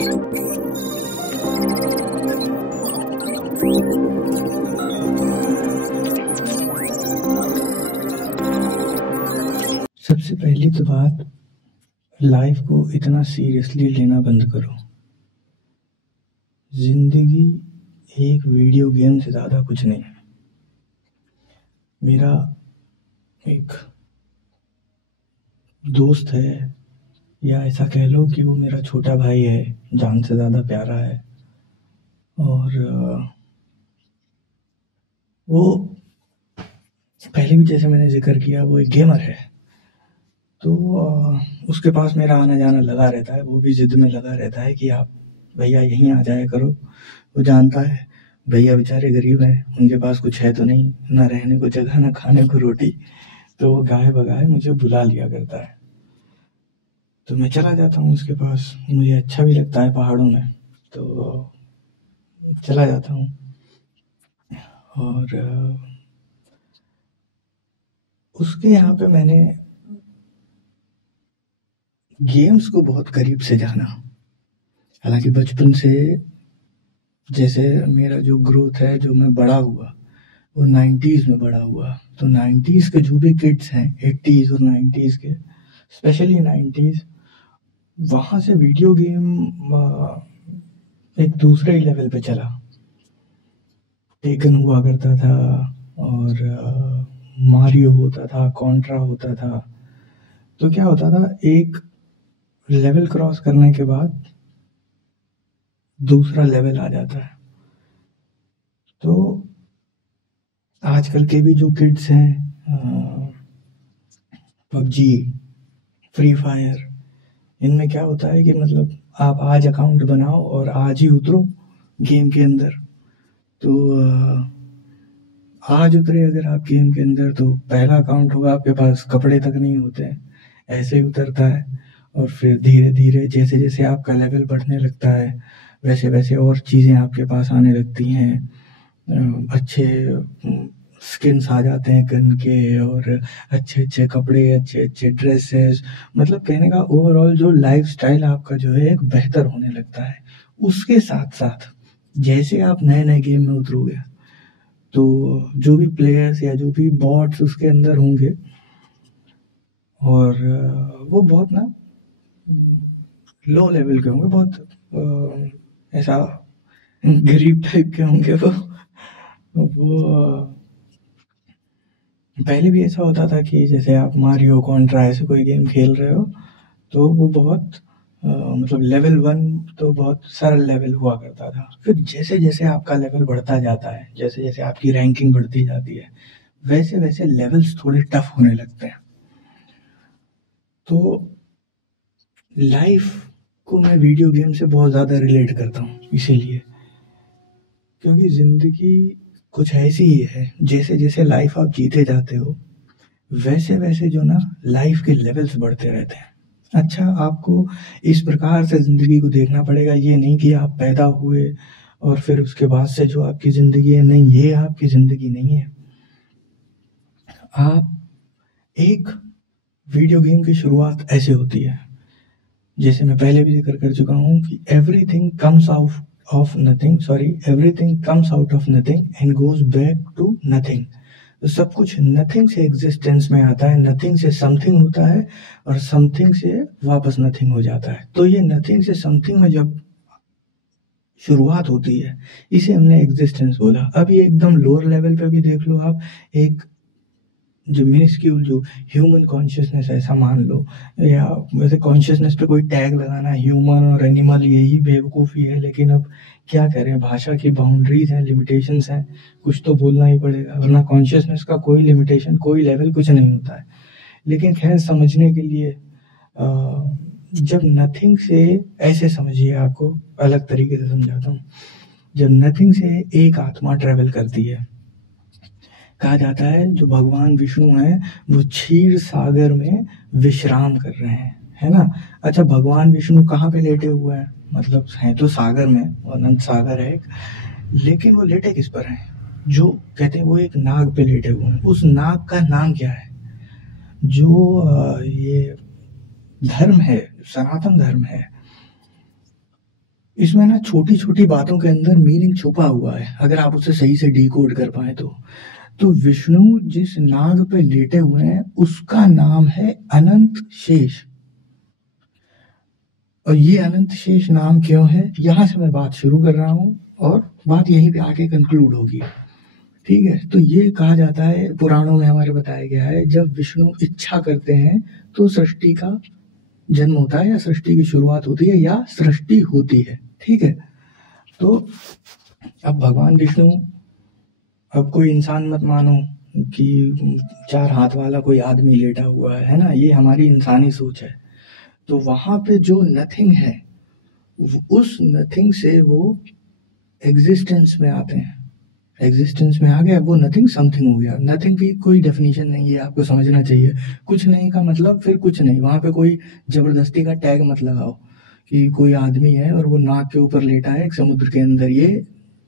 सबसे पहली तो बात, लाइफ को इतना सीरियसली लेना बंद करो। जिंदगी एक वीडियो गेम से ज़्यादा कुछ नहीं है। मेरा एक दोस्त है, या ऐसा कह लो कि वो मेरा छोटा भाई है, जान से ज़्यादा प्यारा है। और वो पहले भी जैसे मैंने जिक्र किया, वो एक गेमर है। तो उसके पास मेरा आना जाना लगा रहता है। वो भी जिद में लगा रहता है कि आप भैया यहीं आ जाया करो। वो जानता है भैया बेचारे गरीब हैं, उनके पास कुछ है तो नहीं, ना रहने को जगह, ना खाने को रोटी। तो वो गाए बगाए मुझे बुला लिया करता है। तो मैं चला जाता हूँ उसके पास। मुझे अच्छा भी लगता है पहाड़ों में, तो चला जाता हूँ। और उसके यहाँ पे मैंने गेम्स को बहुत करीब से जाना। हालांकि बचपन से जैसे मेरा जो ग्रोथ है, जो मैं बड़ा हुआ, वो 90s में बड़ा हुआ। तो 90s के जो भी किड्स हैं, 80s और 90s के, स्पेशली 90s, वहाँ से वीडियो गेम एक दूसरे ही लेवल पे चला। टेकन हुआ करता था, और मारियो होता था, कॉन्ट्रा होता था। तो क्या होता था, एक लेवल क्रॉस करने के बाद दूसरा लेवल आ जाता है। तो आजकल के भी जो किड्स हैं, पबजी, फ्री फायर, इनमें क्या होता है कि मतलब आप आज अकाउंट बनाओ और आज ही उतरो गेम के अंदर। तो आज उतरे अगर आप गेम के अंदर, तो पहला अकाउंट होगा आपके पास, कपड़े तक नहीं होते हैं, ऐसे ही उतरता है। और फिर धीरे धीरे जैसे जैसे आपका लेवल बढ़ने लगता है, वैसे वैसे और चीज़ें आपके पास आने लगती हैं। अच्छे स्किन्स आ जाते हैं गन के, और अच्छे अच्छे कपड़े, अच्छे अच्छे ड्रेसेस। मतलब कहने का ओवरऑल जो लाइफस्टाइल आपका जो है एक बेहतर होने लगता है। उसके साथ साथ जैसे आप नए नए गेम में उतरोगे, तो जो भी प्लेयर्स या जो भी बॉट्स उसके अंदर होंगे, और वो बहुत ना लो लेवल के होंगे, बहुत ऐसा गरीब टाइप के होंगे। वो पहले भी ऐसा होता था कि जैसे आप मारियो, कॉन्ट्रा ऐसे कोई गेम खेल रहे हो, तो वो बहुत मतलब लेवल 1 तो बहुत सरल लेवल हुआ करता था। फिर जैसे जैसे आपका लेवल बढ़ता जाता है, जैसे जैसे आपकी रैंकिंग बढ़ती जाती है, वैसे वैसे लेवल्स थोड़े टफ होने लगते हैं। तो लाइफ को मैं वीडियो गेम से बहुत ज़्यादा रिलेट करता हूँ, इसीलिए, क्योंकि ज़िंदगी कुछ ऐसी ही है, जैसे जैसे लाइफ आप जीते जाते हो, वैसे वैसे जो ना लाइफ के लेवल्स बढ़ते रहते हैं। अच्छा, आपको इस प्रकार से ज़िंदगी को देखना पड़ेगा। ये नहीं कि आप पैदा हुए और फिर उसके बाद से जो आपकी ज़िंदगी है, नहीं, ये आपकी ज़िंदगी नहीं है। आप एक वीडियो गेम की शुरुआत ऐसे होती है, जैसे मैं पहले भी जिक्र कर चुका हूँ कि everything comes out of nothing and goes back to nothing. तो सब कुछ नथिंग से एग्जिस्टेंस में आता है, नथिंग से समथिंग होता है, और समथिंग से वापस नथिंग हो जाता है। तो ये नथिंग से समथिंग में जब शुरुआत होती है, इसे हमने एग्जिस्टेंस बोला। अब ये एकदम लोअर लेवल पे भी देख लो आप, एक जो मिनिस्क्यूल जो ह्यूमन कॉन्शियसनेस, ऐसा मान लो, या वैसे कॉन्शियसनेस पे कोई टैग लगाना, ह्यूमन और एनिमल, यही बेवकूफ़ी है। लेकिन अब क्या करें, भाषा की बाउंड्रीज हैं, लिमिटेशंस हैं, कुछ तो बोलना ही पड़ेगा, वरना कॉन्शियसनेस का कोई लिमिटेशन, कोई लेवल कुछ नहीं होता है। लेकिन खैर, समझने के लिए जब नथिंग से, ऐसे समझिए, आपको अलग तरीके से समझाता हूँ। जब नथिंग से एक आत्मा ट्रेवल करती है, कहा जाता है जो भगवान विष्णु हैं वो क्षीर सागर में विश्राम कर रहे हैं, है ना। अच्छा, भगवान विष्णु कहाँ पे लेटे हुए हैं? मतलब हैं तो सागर में, अनंत सागर है एक, लेकिन वो लेटे किस पर हैं? जो कहते हैं वो एक नाग पे लेटे हुए हैं। उस नाग का नाम क्या है? जो ये धर्म है, सनातन धर्म है, इसमें ना छोटी छोटी बातों के अंदर मीनिंग छुपा हुआ है, अगर आप उसे सही से डिकोड कर पाए तो विष्णु जिस नाग पे लेटे हुए हैं उसका नाम है अनंत शेष। और ये अनंत शेष नाम क्यों है, यहां से मैं बात शुरू कर रहा हूं और बात यहीं पे आके कंक्लूड होगी। ठीक है, तो ये कहा जाता है, पुराणों में हमारे बताया गया है, जब विष्णु इच्छा करते हैं तो सृष्टि का जन्म होता है या सृष्टि की शुरुआत होती है या सृष्टि होती है। ठीक है, तो अब भगवान विष्णु, अब कोई इंसान मत मानो कि 4 हाथ वाला कोई आदमी लेटा हुआ है ना, ये हमारी इंसानी सोच है। तो वहां पे जो नथिंग है, उस नथिंग से वो एग्जिस्टेंस में आते हैं। एग्जिस्टेंस में आ गया, वो नथिंग समथिंग हो गया। नथिंग की कोई डेफिनेशन नहीं है, आपको समझना चाहिए। कुछ नहीं का मतलब फिर कुछ नहीं, वहां पे कोई जबरदस्ती का टैग मत लगाओ कि कोई आदमी है और वो नाग के ऊपर लेटा है एक समुद्र के अंदर। ये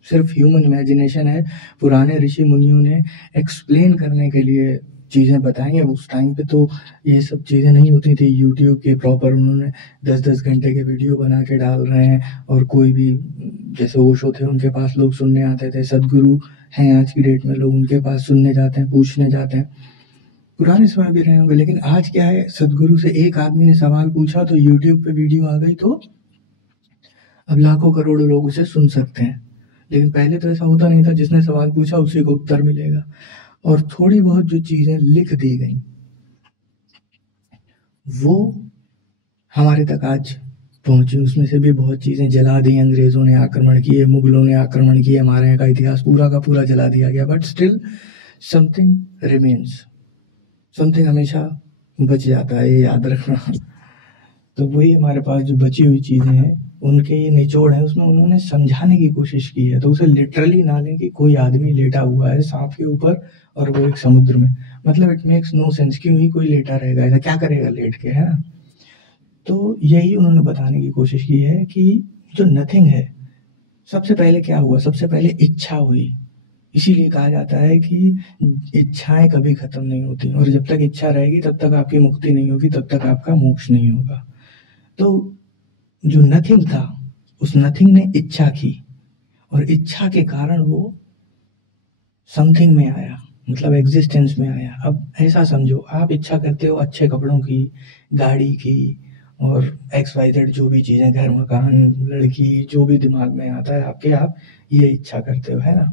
सिर्फ ह्यूमन इमेजिनेशन है। पुराने ऋषि मुनियों ने एक्सप्लेन करने के लिए चीज़ें बताई हैं। उस टाइम पे तो ये सब चीज़ें नहीं होती थी यूट्यूब के प्रॉपर, उन्होंने 10-10 घंटे के वीडियो बना के डाल रहे हैं। और कोई भी, जैसे ओशो थे, उनके पास लोग सुनने आते थे। सदगुरु हैं आज की डेट में, लोग उनके पास सुनने जाते हैं, पूछने जाते हैं। पुराने समय भी रहे होंगे, लेकिन आज क्या है, सदगुरु से एक आदमी ने सवाल पूछा तो यूट्यूब पे वीडियो आ गई, तो अब लाखों करोड़ों लोग उसे सुन सकते हैं। लेकिन पहले तो ऐसा होता नहीं था, जिसने सवाल पूछा उसी को उत्तर मिलेगा। और थोड़ी बहुत जो चीजें लिख दी गई वो हमारे तक आज पहुंची, उसमें से भी बहुत चीजें जला दी। अंग्रेजों ने आक्रमण किए, मुगलों ने आक्रमण किए, हमारे यहाँ का इतिहास पूरा का पूरा जला दिया गया, but still something remains, something हमेशा बच जाता है, ये याद रखना। तो वही हमारे पास जो बची हुई चीजें हैं, उनके ये निचोड़ है, उसमें उन्होंने समझाने की कोशिश की है। तो उसे लिटरली ना लें कि कोई आदमी लेटा हुआ है सांप के ऊपर और वो एक समुद्र में, मतलब इट मेक्स नो सेंस। क्यों ही कोई लेटा रहेगा, ऐसा क्या करेगा लेट के, है ना। तो यही उन्होंने बताने की कोशिश की है कि जो नथिंग है, सबसे पहले क्या हुआ, सबसे पहले इच्छा हुई। इसीलिए कहा जाता है कि इच्छाएं कभी खत्म नहीं होती, और जब तक इच्छा रहेगी तब तक आपकी मुक्ति नहीं होगी, तब तक आपका मोक्ष नहीं होगा। तो जो नथिंग था, उस नथिंग ने इच्छा की, और इच्छा के कारण वो समथिंग में आया, मतलब एग्जिस्टेंस में आया। अब ऐसा समझो, आप इच्छा करते हो अच्छे कपड़ों की, गाड़ी की, और XYZ जो भी चीजें, घर मकान लड़की, जो भी दिमाग में आता है आपके, आप ये इच्छा करते हो, है ना।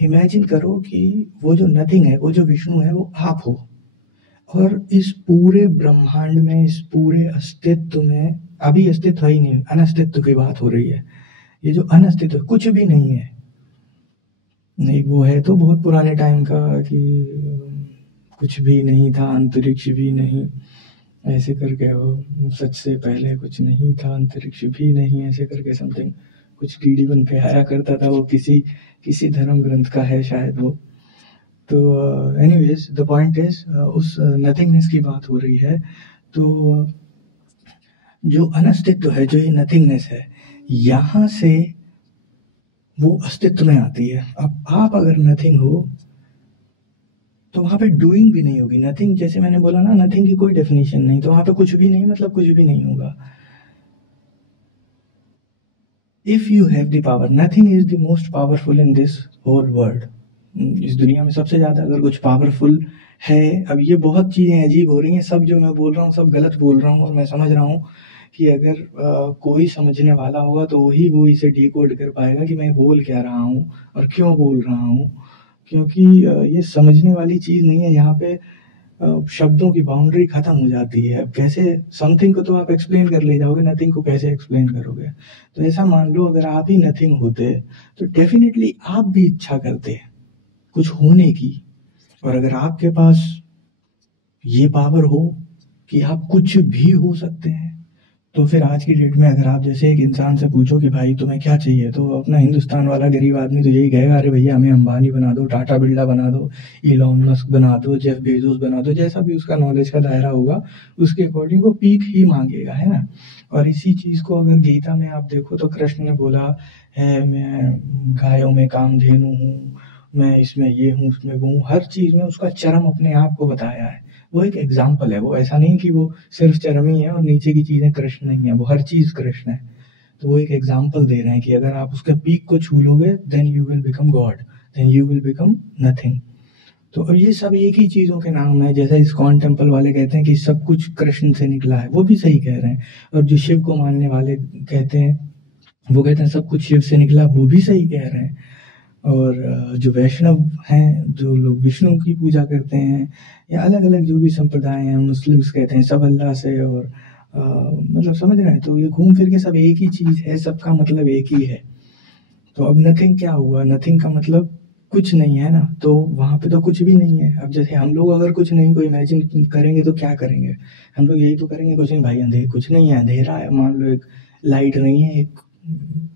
इमेजिन करो कि वो जो नथिंग है, वो जो विष्णु है, वो आप हो। और इस पूरे ब्रह्मांड में, इस पूरे अस्तित्व में, अभी अस्तित्व ही नहीं, अनस्तित्व की बात हो रही है। ये जो अनस्तित्व, कुछ भी नहीं है, नहीं वो है तो बहुत पुराने टाइम का कि कुछ भी नहीं था, अंतरिक्ष भी नहीं, ऐसे करके वो सच से पहले कुछ नहीं था, अंतरिक्ष भी नहीं, ऐसे करके समथिंग कुछ DD1 पे आया करता था। वो किसी धर्म ग्रंथ का है शायद वो। तो एनीवेज द पॉइंट इज, उस नथिंगनेस की बात हो रही है। तो जो अनस्तित्व है, जो ये नथिंगनेस है, यहाँ से वो अस्तित्व में आती है। अब आप अगर नथिंग हो तो वहां पे डूइंग भी नहीं होगी। नथिंग, जैसे मैंने बोला ना, नथिंग की कोई डेफिनेशन नहीं, तो वहां पे कुछ भी नहीं, मतलब कुछ भी नहीं होगा। If you have the power, nothing is the most powerful in this whole world. इस दुनिया में सबसे ज्यादा अगर कुछ पावरफुल है, अब ये बहुत चीजें अजीब हो रही हैं, सब जो मैं बोल रहा हूँ सब गलत बोल रहा हूँ, और मैं समझ रहा हूँ कि अगर कोई समझने वाला होगा तो वही वो इसे डिकोड कर पाएगा कि मैं बोल क्या रहा हूँ और क्यों बोल रहा हूँ। क्योंकि ये समझने वाली चीज नहीं है, यहाँ पे शब्दों की बाउंड्री खत्म हो जाती है। अब कैसे समथिंग को तो आप एक्सप्लेन कर ले जाओगे, नथिंग को कैसे एक्सप्लेन करोगे। तो ऐसा मान लो, अगर आप ही नथिंग होते तो डेफिनेटली आप भी इच्छा करते कुछ होने की। और अगर आपके पास ये पावर हो कि आप कुछ भी हो सकते हैं, तो फिर आज की डेट में अगर आप जैसे एक इंसान से पूछो कि भाई तुम्हें क्या चाहिए, तो अपना हिंदुस्तान वाला गरीब आदमी तो यही कहेगा, अरे भैया हमें अंबानी बना दो, टाटा बिरला बना दो, इलॉन मस्क बना दो, जेफ बेजोस बना दो। जैसा भी उसका नॉलेज का दायरा होगा उसके अकॉर्डिंग वो पीक ही मांगेगा, है ना। और इसी चीज को अगर गीता में आप देखो तो कृष्ण ने बोला है, मैं गायों में कामधेनु हूँ, मैं इसमें ये हूँ, उसमें वो हूँ। हर चीज में उसका चरम अपने आप को बताया है। वो एक एग्जाम्पल है, वो ऐसा नहीं कि वो सिर्फ चरम ही है और नीचे की चीजें कृष्ण नहीं है, वो हर चीज कृष्ण है। तो वो एक एग्जाम्पल दे रहे हैं कि अगर आप उसके पीक को छू लोगे then you will become God, then you will become nothing. तो और ये सब एक ही चीज़ों के नाम है। जैसे इस्कॉन टेम्पल वाले कहते हैं कि सब कुछ कृष्ण से निकला है, वो भी सही कह रहे हैं। और जो शिव को मानने वाले कहते हैं, वो कहते हैं सब कुछ शिव से निकला, वो भी सही कह रहे हैं। और जो वैष्णव हैं, जो लोग विष्णु की पूजा करते हैं, या अलग अलग जो भी संप्रदाय हैं, मुस्लिम्स कहते हैं सब अल्लाह से, और मतलब समझ रहे हैं। तो ये घूम फिर के सब एक ही चीज़ है, सबका मतलब एक ही है। तो अब नथिंग क्या हुआ? नथिंग का मतलब कुछ नहीं है ना, तो वहाँ पे तो कुछ भी नहीं है। अब जैसे हम लोग अगर कुछ नहीं को इमेजिन करेंगे तो क्या करेंगे? हम लोग यही तो करेंगे, कुछ नहीं भाई, अंधेरा कुछ नहीं है, अंधेरा है। मान लो एक लाइट नहीं है, एक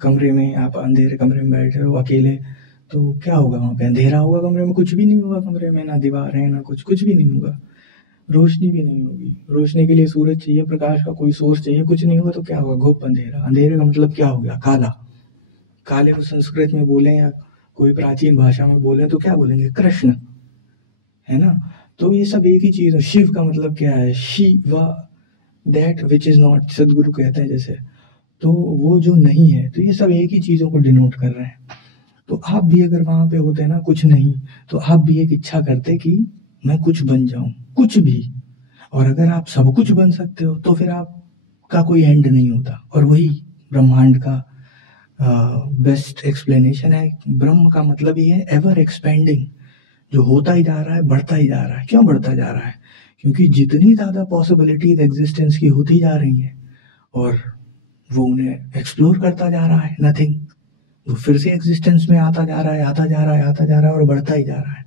कमरे में, आप अंधेरे कमरे में बैठे हो अकेले, तो क्या होगा? वहाँ पे अंधेरा होगा कमरे में, कुछ भी नहीं होगा कमरे में, ना दीवार है ना कुछ भी नहीं होगा, रोशनी भी नहीं होगी। रोशनी के लिए सूरज चाहिए, प्रकाश का कोई सोर्स चाहिए, कुछ नहीं होगा तो क्या होगा? घुप अंधेरा। अंधेरे का मतलब क्या हो गया? काला। काले को संस्कृत में बोले या कोई प्राचीन भाषा में बोले तो क्या बोलेंगे? कृष्ण, है ना। तो ये सब एक ही चीज है। शिव का मतलब क्या है? Shiva, that which is not, सदगुरु कहते हैं जैसे, तो वो जो नहीं है। तो ये सब एक ही चीजों को डिनोट कर रहे हैं। तो आप भी अगर वहां पे होते ना कुछ नहीं, तो आप भी एक इच्छा करते कि मैं कुछ बन जाऊं, कुछ भी। और अगर आप सब कुछ बन सकते हो तो फिर आपका कोई एंड नहीं होता। और वही ब्रह्मांड का बेस्ट एक्सप्लेनेशन है। ब्रह्म का मतलब ही है एवर एक्सपेंडिंग, जो होता ही जा रहा है, बढ़ता ही जा रहा है। क्यों बढ़ता जा रहा है? क्योंकि जितनी ज़्यादा पॉसिबिलिटीज एग्जिस्टेंस की होती जा रही हैं, और वो उन्हें एक्सप्लोर करता जा रहा है, नथिंग, वो फिर से एग्जिस्टेंस में आता जा रहा है, आता जा रहा है, आता जा रहा है, और बढ़ता ही जा रहा है।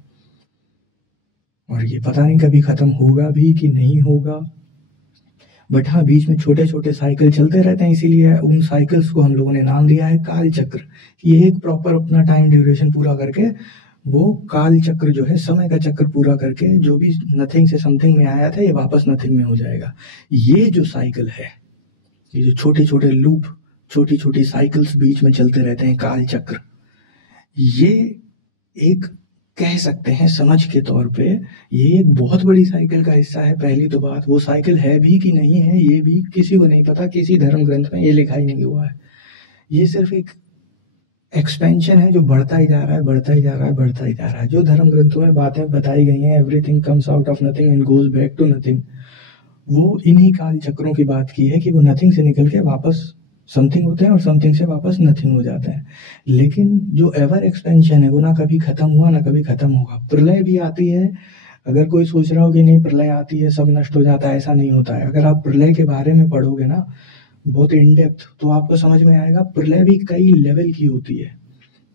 और ये पता नहीं कभी खत्म होगा भी कि नहीं होगा। बट हाँ, बीच में छोटे छोटे साइकिल चलते रहते हैं, इसीलिए उन साइकिल्स को हम लोगों ने नाम दिया है काल चक्र। ये एक प्रॉपर अपना टाइम ड्यूरेशन पूरा करके, वो काल चक्र जो है, समय का चक्र पूरा करके, जो भी नथिंग से समथिंग में आया था ये वापस नथिंग में हो जाएगा। ये जो साइकिल है, ये जो छोटे छोटे लूप, छोटी छोटी साइकिल्स बीच में चलते रहते हैं, काल चक्र, ये एक कह सकते हैं समझ के तौर पे ये एक बहुत बड़ी साइकिल का हिस्सा है। पहली तो बात, वो साइकिल है भी कि नहीं है ये भी किसी को नहीं पता, किसी धर्म ग्रंथ में ये लिखा ही नहीं हुआ है। ये सिर्फ एक एक्सपेंशन है जो बढ़ता ही जा रहा है, बढ़ता ही जा रहा है, बढ़ता ही जा रहा है। जो धर्म ग्रंथों में बातें बताई गई हैं, everything comes out of nothing and goes back to nothing, वो इन्हीं काल चक्रों की बात की है कि वो नथिंग से निकल के वापस समथिंग होते हैं और समथिंग से वापस नथिंग हो जाते हैं। लेकिन जो एवर एक्सपेंशन है वो ना कभी खत्म हुआ ना कभी खत्म होगा। प्रलय भी आती है। अगर कोई सोच रहा हो कि नहीं प्रलय आती है सब नष्ट हो जाता है, ऐसा नहीं होता है। अगर आप प्रलय के बारे में पढ़ोगे ना बहुत इन डेप्थ, तो आपको समझ में आएगा प्रलय भी कई लेवल की होती है।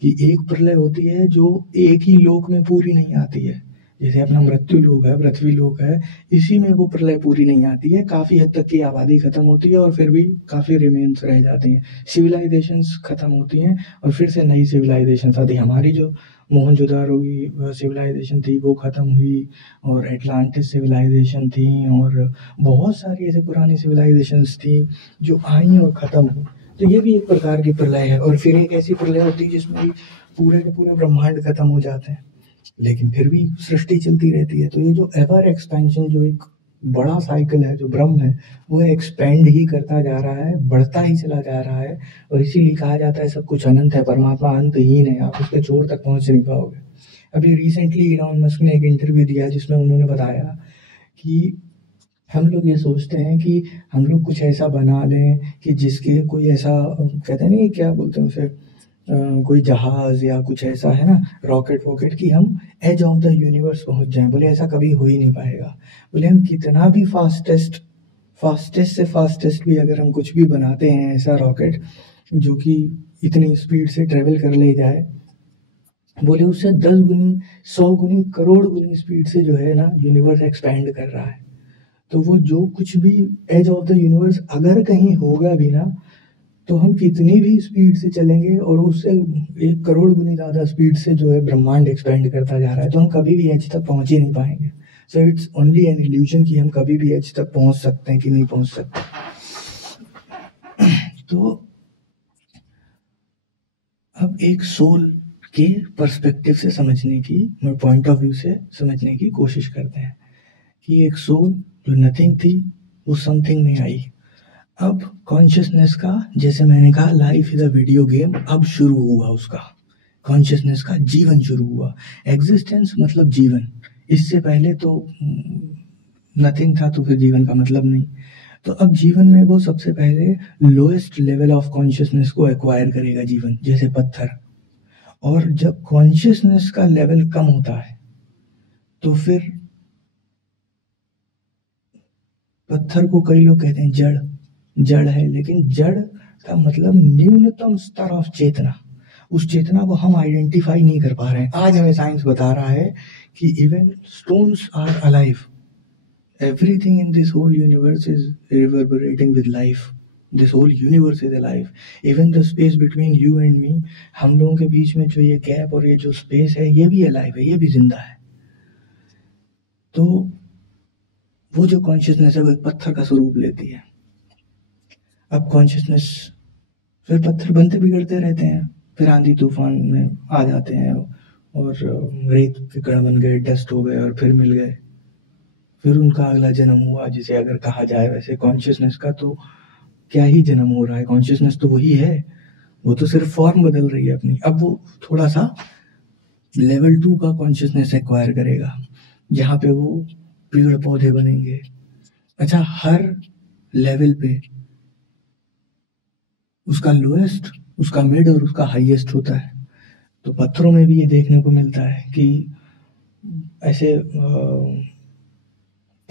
कि एक प्रलय होती है जो एक ही लोक में पूरी नहीं आती है, जैसे अपना मृत्यु लोक है, पृथ्वी लोक है, इसी में वो प्रलय पूरी नहीं आती है। काफी हद तक की आबादी खत्म होती है और फिर भी काफी रिमेन्स रह जाती हैं। सिविलाइजेशंस खत्म होती हैं और फिर से नई सिविलाइजेशन आती है। हमारी जो मोहनजोदारो की सिविलाइजेशन थी वो खत्म हुई, और एटलांटिस सिविलाइजेशन थी, और बहुत सारी ऐसे पुरानी सिविलाइजेशंस थी जो आई और खत्म हुई। तो ये भी एक प्रकार की प्रलय है। और फिर एक ऐसी प्रलय होती है जिसमें पूरे के पूरे ब्रह्मांड खत्म हो जाते हैं, लेकिन फिर भी सृष्टि चलती रहती है। तो ये जो एवर एक्सपेंशन, जो एक बड़ा साइकिल है, जो ब्रह्म है, वो एक्सपेंड ही करता जा रहा है, बढ़ता ही चला जा रहा है। और इसीलिए कहा जाता है सब कुछ अनंत है, परमात्मा अंतहीन है, आप उसके छोर तक पहुंच नहीं पाओगे। अभी रिसेंटली इलॉन मस्क ने एक इंटरव्यू दिया जिसमें उन्होंने बताया कि हम लोग ये सोचते हैं कि हम लोग कुछ ऐसा बना लें कि जिसके कोई ऐसा, कहते हैं नहीं क्या बोलते हैं उसे, कोई जहाज या कुछ ऐसा, है ना, रॉकेट वॉकेट, कि हम एज ऑफ द यूनिवर्स पहुंच जाएं। बोले ऐसा कभी हो ही नहीं पाएगा। बोले हम कितना भी फास्टेस्ट से फास्टेस्ट भी अगर हम कुछ भी बनाते हैं ऐसा रॉकेट जो कि इतनी स्पीड से ट्रेवल कर ले जाए, बोले उससे 10 गुनी 100 गुनी करोड़ गुनी स्पीड से जो है ना यूनिवर्स एक्सपैंड कर रहा है। तो वो जो कुछ भी एज ऑफ द यूनिवर्स अगर कहीं होगा भी ना, तो हम कितनी भी स्पीड से चलेंगे और उससे 1 करोड़ गुनी ज़्यादा स्पीड से जो है ब्रह्मांड एक्सपेंड करता जा रहा है, तो हम कभी भी एज तक पहुंच ही नहीं पाएंगे। So it's only an illusion कि हम कभी भी एज तक पहुंच सकते हैं कि नहीं पहुंच सकते। तो अब एक सोल के पर्सपेक्टिव से समझने की, पॉइंट ऑफ व्यू से समझने की कोशिश करते हैं कि एक सोल जो नथिंग थी वो समथिंग में आई। अब कॉन्शियसनेस का, जैसे मैंने कहा life is a video game, अब शुरू हुआ उसका, कॉन्शियसनेस का जीवन शुरू हुआ। एग्जिस्टेंस मतलब जीवन, इससे पहले तो नथिंग था, तो फिर जीवन का मतलब नहीं। तो अब जीवन में वो सबसे पहले लोएस्ट लेवल ऑफ कॉन्शियसनेस को एक्वायर करेगा जीवन, जैसे पत्थर। और जब कॉन्शियसनेस का लेवल कम होता है तो फिर पत्थर को कई लोग कहते हैं जड़, जड़ है, लेकिन जड़ का मतलब न्यूनतम स्तर ऑफ चेतना। उस चेतना को हम आइडेंटिफाई नहीं कर पा रहे हैं। आज हमें साइंस बता रहा है कि even stones are alive, everything in this whole universe is reverberating with life, this whole universe is alive, even the space between you and me, हम लोगों के बीच में जो ये गैप और ये जो स्पेस है, ये भी अलाइव है, ये भी जिंदा है। तो वो जो कॉन्शियसनेस है वो एक पत्थर का स्वरूप लेती है। अब कॉन्शियसनेस, फिर पत्थर बनते बिगड़ते रहते हैं, फिर आंधी तूफान में आ जाते हैं और रेत के कण बन गए, डस्ट हो गए और फिर मिल गए, फिर उनका अगला जन्म हुआ। जिसे अगर कहा जाए वैसे कॉन्शियसनेस का तो क्या ही जन्म हो रहा है, कॉन्शियसनेस तो वही है, वो तो सिर्फ फॉर्म बदल रही है अपनी। अब वो थोड़ा सा लेवल 2 का कॉन्शियसनेस एक्वायर करेगा, जहाँ पे वो पेड़ पौधे बनेंगे। अच्छा, हर लेवल पे उसका लोएस्ट, उसका मिड और उसका हाईएस्ट होता है। तो पत्थरों में भी ये देखने को मिलता है कि ऐसे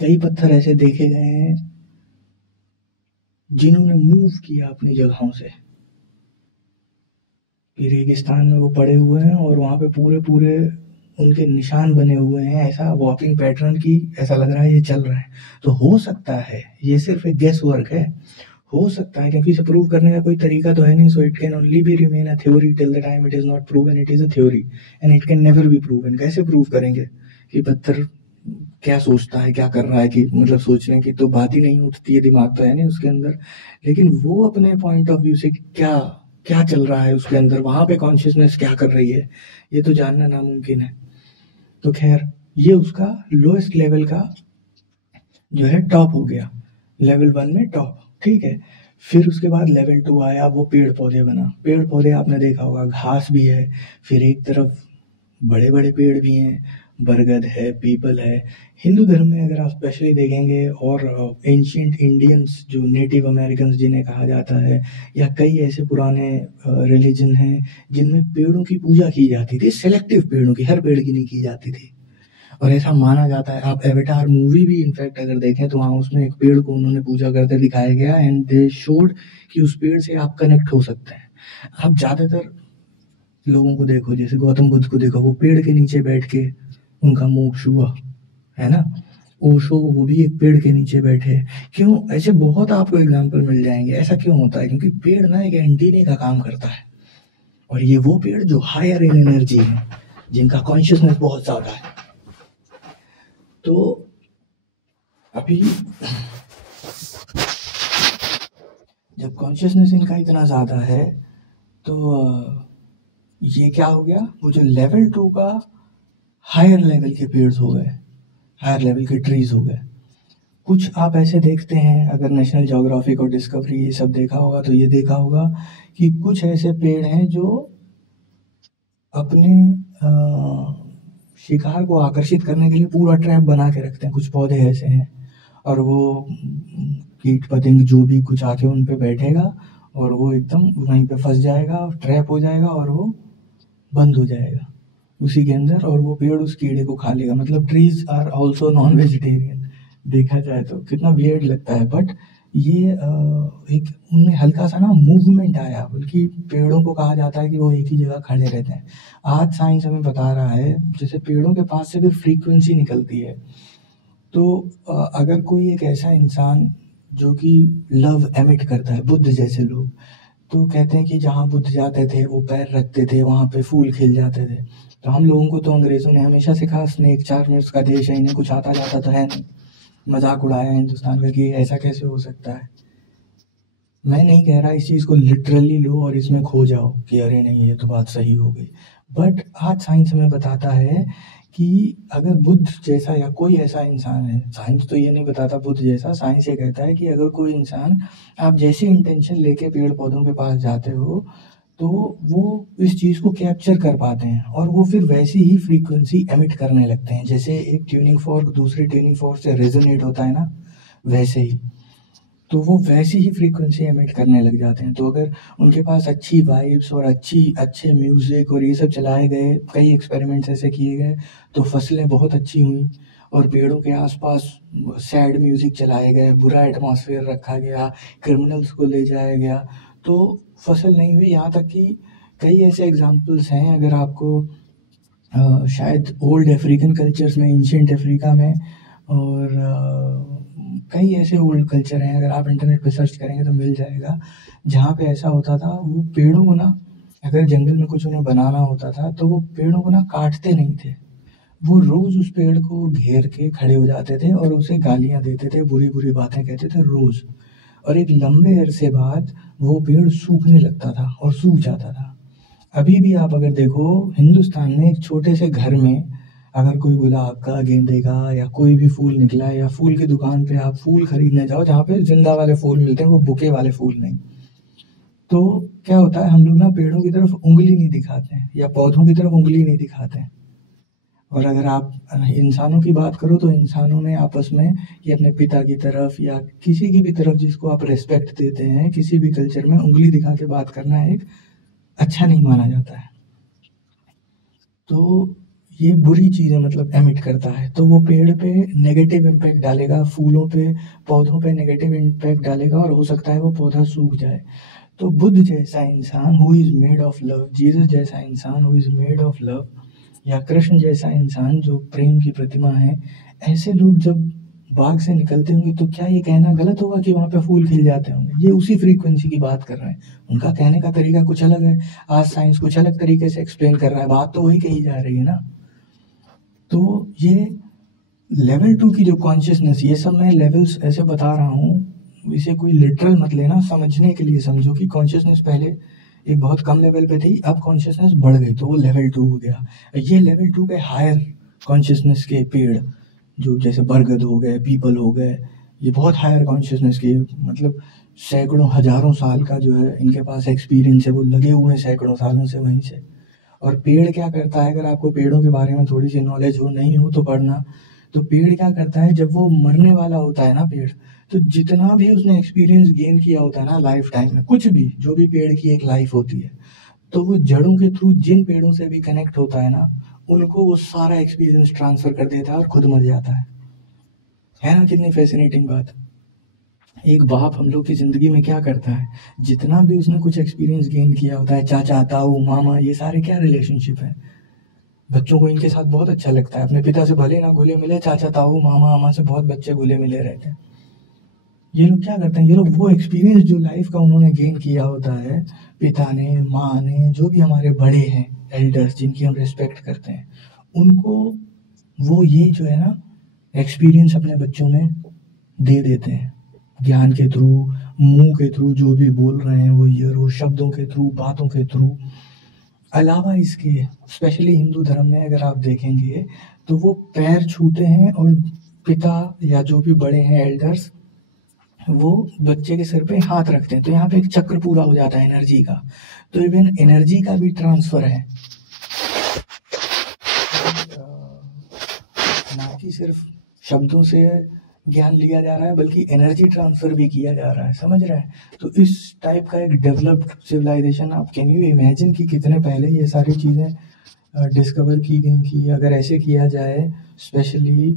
कई पत्थर ऐसे देखे गए हैं जिन्होंने मूव किया अपनी जगहों से, कि रेगिस्तान में वो पड़े हुए हैं और वहां पे पूरे पूरे उनके निशान बने हुए हैं, ऐसा वॉकिंग पैटर्न की, ऐसा लग रहा है ये चल रहा है। तो हो सकता है, ये सिर्फ एक गेस वर्क है, हो सकता है, क्योंकि इसे प्रूव करने का कोई तरीका तो है नहीं। So it can only be remain a theory till the time it is not proven it is a theory, and it can never be proven. कैसे प्रूव करेंगे कि पत्थर क्या सोचता है, क्या कर रहा है, कि मतलब सोचने की तो बात ही नहीं उठती है, दिमाग तो है नहीं उसके अंदर, लेकिन वो अपने पॉइंट ऑफ व्यू से क्या क्या चल रहा है उसके अंदर, वहां पे कॉन्शियसनेस क्या कर रही है, ये तो जानना नामुमकिन है। तो खैर, ये उसका लोएस्ट लेवल का जो है टॉप हो गया, लेवल 1 में टॉप, ठीक है। फिर उसके बाद लेवल 2 आया, वो पेड़ पौधे बना। पेड़ पौधे आपने देखा होगा, घास भी है, फिर एक तरफ बड़े बड़े पेड़ भी हैं, बरगद है, पीपल है। हिंदू धर्म में अगर आप स्पेशली देखेंगे, और एंशियंट इंडियंस जो नेटिव अमेरिकन जिन्हें कहा जाता है, या कई ऐसे पुराने रिलीजन हैं जिनमें पेड़ों की पूजा की जाती थी, सेलेक्टिव पेड़ों की, हर पेड़ की नहीं की जाती थी। और ऐसा माना जाता है, आप एवेटार मूवी भी इनफैक्ट अगर देखें तो वहाँ उसमें एक पेड़ को उन्होंने पूजा करते दिखाया गया, एंड दे शोड कि उस पेड़ से आप कनेक्ट हो सकते हैं। आप ज़्यादातर लोगों को देखो, जैसे गौतम बुद्ध को देखो, वो पेड़ के नीचे बैठ के उनका मोक्ष हुआ, है ना। ओशो, वो भी एक पेड़ के नीचे बैठे। क्यों? ऐसे बहुत आपको एग्जाम्पल मिल जाएंगे। ऐसा क्यों होता है? क्योंकि पेड़ ना एक एंटीने का काम करता है, और ये वो पेड़ जो हायर इन एनर्जी है, जिनका कॉन्शियसनेस बहुत ज्यादा है। तो अभी जब कॉन्शियसनेस इनका इतना ज़्यादा है, तो ये क्या हो गया, वो जो लेवल 2 का हायर लेवल के पेड़ हो गए, हायर लेवल के ट्रीज हो गए। कुछ आप ऐसे देखते हैं, अगर नेशनल ज्योग्राफिक और डिस्कवरी ये सब देखा होगा तो ये देखा होगा कि कुछ ऐसे पेड़ हैं जो अपने शिकार को आकर्षित करने के लिए पूरा ट्रैप बना के रखते हैं। कुछ पौधे ऐसे हैं, और वो कीट पतंग जो भी कुछ आके उन पे बैठेगा, और वो एकदम वहीं पे फंस जाएगा, ट्रैप हो जाएगा, और वो बंद हो जाएगा उसी के अंदर, और वो पेड़ उस कीड़े को खा लेगा। मतलब trees are also non vegetarian, देखा जाए तो कितना वियर्ड लगता है। बट ये एक उनमें हल्का सा ना मूवमेंट आया, बल्कि पेड़ों को कहा जाता है कि वो एक ही जगह खड़े रहते हैं। आज साइंस हमें बता रहा है, जैसे पेड़ों के पास से भी फ्रीक्वेंसी निकलती है। तो अगर कोई एक ऐसा इंसान जो कि लव एमिट करता है, बुद्ध जैसे लोग, तो कहते हैं कि जहाँ बुद्ध जाते थे वो पैर रखते थे, वहाँ पे फूल खिल जाते थे। तो हम लोगों को तो अंग्रेजों ने हमेशा सिखा, स्नेक चार्मर्स का देश है, इन्हें कुछ आता जाता तो है नहीं, मजाक उड़ाया हिंदुस्तान का कि ऐसा कैसे हो सकता है। मैं नहीं कह रहा इस चीज़ को लिटरली लो और इसमें खो जाओ कि अरे नहीं ये तो बात सही हो गई, बट आज साइंस हमें बताता है कि अगर बुद्ध जैसा या कोई ऐसा इंसान है, साइंस तो ये नहीं बताता बुद्ध जैसा, साइंस ये कहता है कि अगर कोई इंसान, आप जैसी इंटेंशन लेके पेड़ पौधों के पास जाते हो, तो वो इस चीज़ को कैप्चर कर पाते हैं और वो फिर वैसी ही फ्रीक्वेंसी एमिट करने लगते हैं। जैसे एक ट्यूनिंग फॉर्क दूसरे ट्यूनिंग फॉर्क से रेजोनेट होता है ना, वैसे ही तो वो वैसी ही फ्रीक्वेंसी एमिट करने लग जाते हैं। तो अगर उनके पास अच्छी वाइब्स और अच्छे म्यूज़िक और ये सब चलाए गए, कई एक्सपेरिमेंट्स ऐसे किए गए, तो फसलें बहुत अच्छी हुई। और पेड़ों के आसपास सैड म्यूज़िक चलाए गए, बुरा एटमॉस्फेयर रखा गया, क्रिमिनल्स को ले जाया गया, तो फसल नहीं हुई। यहाँ तक कि कई ऐसे एग्जाम्पल्स हैं, अगर आपको शायद ओल्ड अफ्रीकन कल्चर्स में, एंशिएंट अफ्रीका में, और कई ऐसे ओल्ड कल्चर हैं, अगर आप इंटरनेट पे सर्च करेंगे तो मिल जाएगा, जहाँ पे ऐसा होता था, वो पेड़ों को ना, अगर जंगल में कुछ उन्हें बनाना होता था तो वो पेड़ों को ना काटते नहीं थे, वो रोज़ उस पेड़ को घेर के खड़े हो जाते थे और उसे गालियाँ देते थे, बुरी बुरी बातें कहते थे रोज़। और एक लंबे अरसे बाद वो पेड़ सूखने लगता था और सूख जाता था। अभी भी आप अगर देखो, हिंदुस्तान में एक छोटे से घर में अगर कोई गुलाब का, गेंदे का या कोई भी फूल निकला है, या फूल की दुकान पे आप फूल खरीदने जाओ जहाँ पे जिंदा वाले फूल मिलते हैं, वो बुके वाले फूल नहीं, तो क्या होता है, हम लोग ना पेड़ों की तरफ उंगली नहीं दिखाते हैं या पौधों की तरफ उंगली नहीं दिखाते हैं। और अगर आप इंसानों की बात करो, तो इंसानों में आपस में, ये अपने पिता की तरफ या किसी की भी तरफ जिसको आप रिस्पेक्ट देते हैं, किसी भी कल्चर में उंगली दिखा के बात करना एक अच्छा नहीं माना जाता है। तो ये बुरी चीज़ें मतलब एमिट करता है, तो वो पेड़ पे नेगेटिव इम्पैक्ट डालेगा, फूलों पे, पौधों पे नेगेटिव इम्पैक्ट डालेगा, और हो सकता है वो पौधा सूख जाए। तो बुद्ध जैसा इंसान who is made of love, Jesus जैसा इंसान who is made of love, या कृष्ण जैसा इंसान जो प्रेम की प्रतिमा है, ऐसे लोग जब बाग से निकलते होंगे तो क्या ये कहना गलत होगा कि वहाँ पे फूल खिल जाते होंगे? ये उसी फ्रीक्वेंसी की बात कर रहे हैं। उनका कहने का तरीका कुछ अलग है, आज साइंस कुछ अलग तरीके से एक्सप्लेन कर रहा है, बात तो वही कही जा रही है ना। तो ये लेवल 2 की जो कॉन्शियसनेस, ये सब मैं लेवल्स ऐसे बता रहा हूँ, इसे कोई लिटरल मत लेना, समझने के लिए समझो कि कॉन्शियसनेस पहले एक बहुत कम लेवल पे थी, अब कॉन्शियसनेस बढ़ गई तो वो लेवल 2 हो गया। ये लेवल 2 के हायर कॉन्शियसनेस के पेड़, जो जैसे बरगद हो गए, पीपल हो गए, ये बहुत हायर कॉन्शियसनेस के, मतलब सैकड़ों हजारों साल का जो है इनके पास एक्सपीरियंस है, वो लगे हुए हैं सैकड़ों सालों से वहीं से। और पेड़ क्या करता है, अगर आपको पेड़ों के बारे में थोड़ी सी नॉलेज हो, नहीं हो तो पढ़ना, तो पेड़ क्या करता है, जब वो मरने वाला होता है ना पेड़, तो जितना भी उसने एक्सपीरियंस गेन किया होता है ना लाइफ टाइम में, कुछ भी, जो भी पेड़ की एक लाइफ होती है, तो वो जड़ों के थ्रू जिन पेड़ों से भी कनेक्ट होता है ना, उनको वो सारा एक्सपीरियंस ट्रांसफर कर देता है और खुद मर जाता है ना? कितनी फैसिनेटिंग बात। एक बाप हम लोग की ज़िंदगी में क्या करता है, जितना भी उसने कुछ एक्सपीरियंस गेन किया होता है, चाचा, ताऊ, मामा, ये सारे क्या रिलेशनशिप है, बच्चों को इनके साथ बहुत अच्छा लगता है। अपने पिता से भले ना घुले मिले, चाचा, ताऊ, मामा, मामा से बहुत बच्चे घुले मिले रहते हैं। ये लोग क्या करते हैं, ये लोग वो एक्सपीरियंस जो लाइफ का उन्होंने गेन किया होता है, पिता ने, माँ ने, जो भी हमारे बड़े हैं, एल्डर्स जिनकी हम रिस्पेक्ट करते हैं, उनको वो ये जो है ना एक्सपीरियंस अपने बच्चों में दे देते हैं, ज्ञान के थ्रू, मुंह के थ्रू जो भी बोल रहे हैं वो, ये रो शब्दों के थ्रू, बातों के थ्रू। अलावा इसके, स्पेशली हिंदू धर्म में अगर आप देखेंगे, तो वो पैर छूते हैं और पिता या जो भी बड़े हैं एल्डर्स, वो बच्चे के सिर पे हाथ रखते हैं, तो यहाँ पे एक चक्र पूरा हो जाता है एनर्जी का। तो इवन एनर्जी का भी ट्रांसफर है, ना कि सिर्फ शब्दों से ज्ञान लिया जा रहा है, बल्कि एनर्जी ट्रांसफर भी किया जा रहा है, समझ रहे हैं? तो इस टाइप का एक डेवलप्ड सिविलाइजेशन, आप कैन यू इमेजिन कि कितने पहले ये सारी चीज़ें डिस्कवर की गई कि अगर ऐसे किया जाए स्पेशली,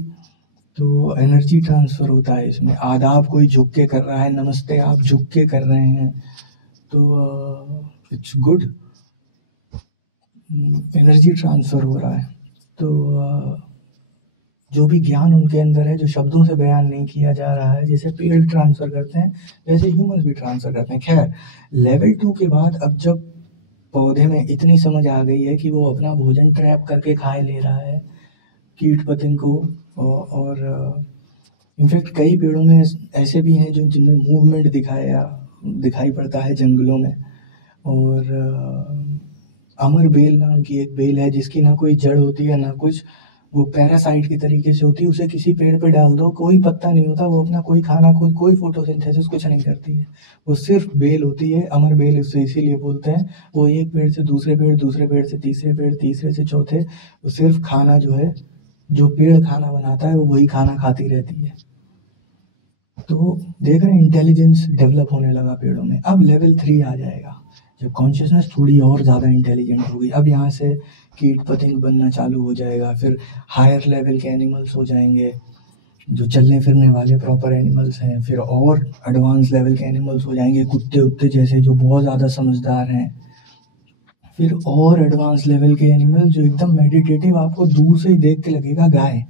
तो एनर्जी ट्रांसफ़र होता है इसमें। आदाब कोई झुक के कर रहा है, नमस्ते आप झुक के कर रहे हैं, तो इट्स गुड, एनर्जी ट्रांसफ़र हो रहा है। तो जो भी ज्ञान उनके अंदर है, जो शब्दों से बयान नहीं किया जा रहा है, जैसे पेड़ ट्रांसफ़र करते हैं, वैसे ह्यूमंस भी ट्रांसफ़र करते हैं। खैर, लेवल 2 के बाद अब जब पौधे में इतनी समझ आ गई है कि वो अपना भोजन ट्रैप करके खाए ले रहा है कीट पतंग को, और इनफैक्ट कई पेड़ों में ऐसे भी हैं जो जिनमें मूवमेंट दिखाई पड़ता है जंगलों में। और अमर बेल नाम की एक बेल है जिसकी ना कोई जड़ होती है ना कुछ, वो पैरासाइट की तरीके से होती है। उसे किसी पेड़ पे डाल दो, कोई पत्ता नहीं होता, वो अपना कोई खाना खुद, कोई फोटोसिंथेसिस कुछ नहीं करती है। वो सिर्फ बेल होती है, अमर बेल उसे इसीलिए बोलते हैं। वो एक पेड़ से दूसरे पेड़, दूसरे पेड़ से तीसरे पेड़, तीसरे से चौथे, वो सिर्फ खाना जो है, जो पेड़ खाना बनाता है वो वही खाना खाती रहती है। तो देख रहे हैं इंटेलिजेंस डेवलप होने लगा पेड़ों में। अब लेवल 3 आ जाएगा, जब कॉन्शियसनेस थोड़ी और ज़्यादा इंटेलिजेंट होगी। अब यहाँ से कीट पतंग बनना चालू हो जाएगा, फिर हायर लेवल के एनिमल्स हो जाएंगे जो चलने फिरने वाले प्रॉपर एनिमल्स हैं, फिर और एडवांस लेवल के एनिमल्स हो जाएंगे, कुत्ते उत्ते जैसे जो बहुत ज़्यादा समझदार हैं, फिर और एडवांस लेवल के एनिमल जो एकदम मेडिटेटिव, आपको दूर से ही देख के लगेगा गाय,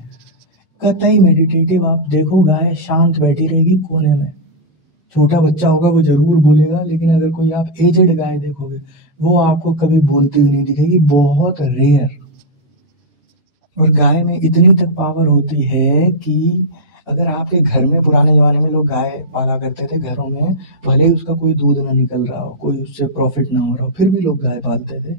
कतई मेडिटेटिव। आप देखो गाय शांत बैठी रहेगी कोने में, छोटा बच्चा होगा वो जरूर बोलेगा, लेकिन अगर कोई आप एजेड गाय देखोगे वो आपको कभी बोलती हुई नहीं दिखेगी, बहुत रेयर। और गाय में इतनी तक पावर होती है कि अगर आपके घर में पुराने ज़माने में लोग गाय पाला करते थे घरों में, भले ही उसका कोई दूध ना निकल रहा हो, कोई उससे प्रॉफिट ना हो रहा हो, फिर भी लोग गाय पालते थे।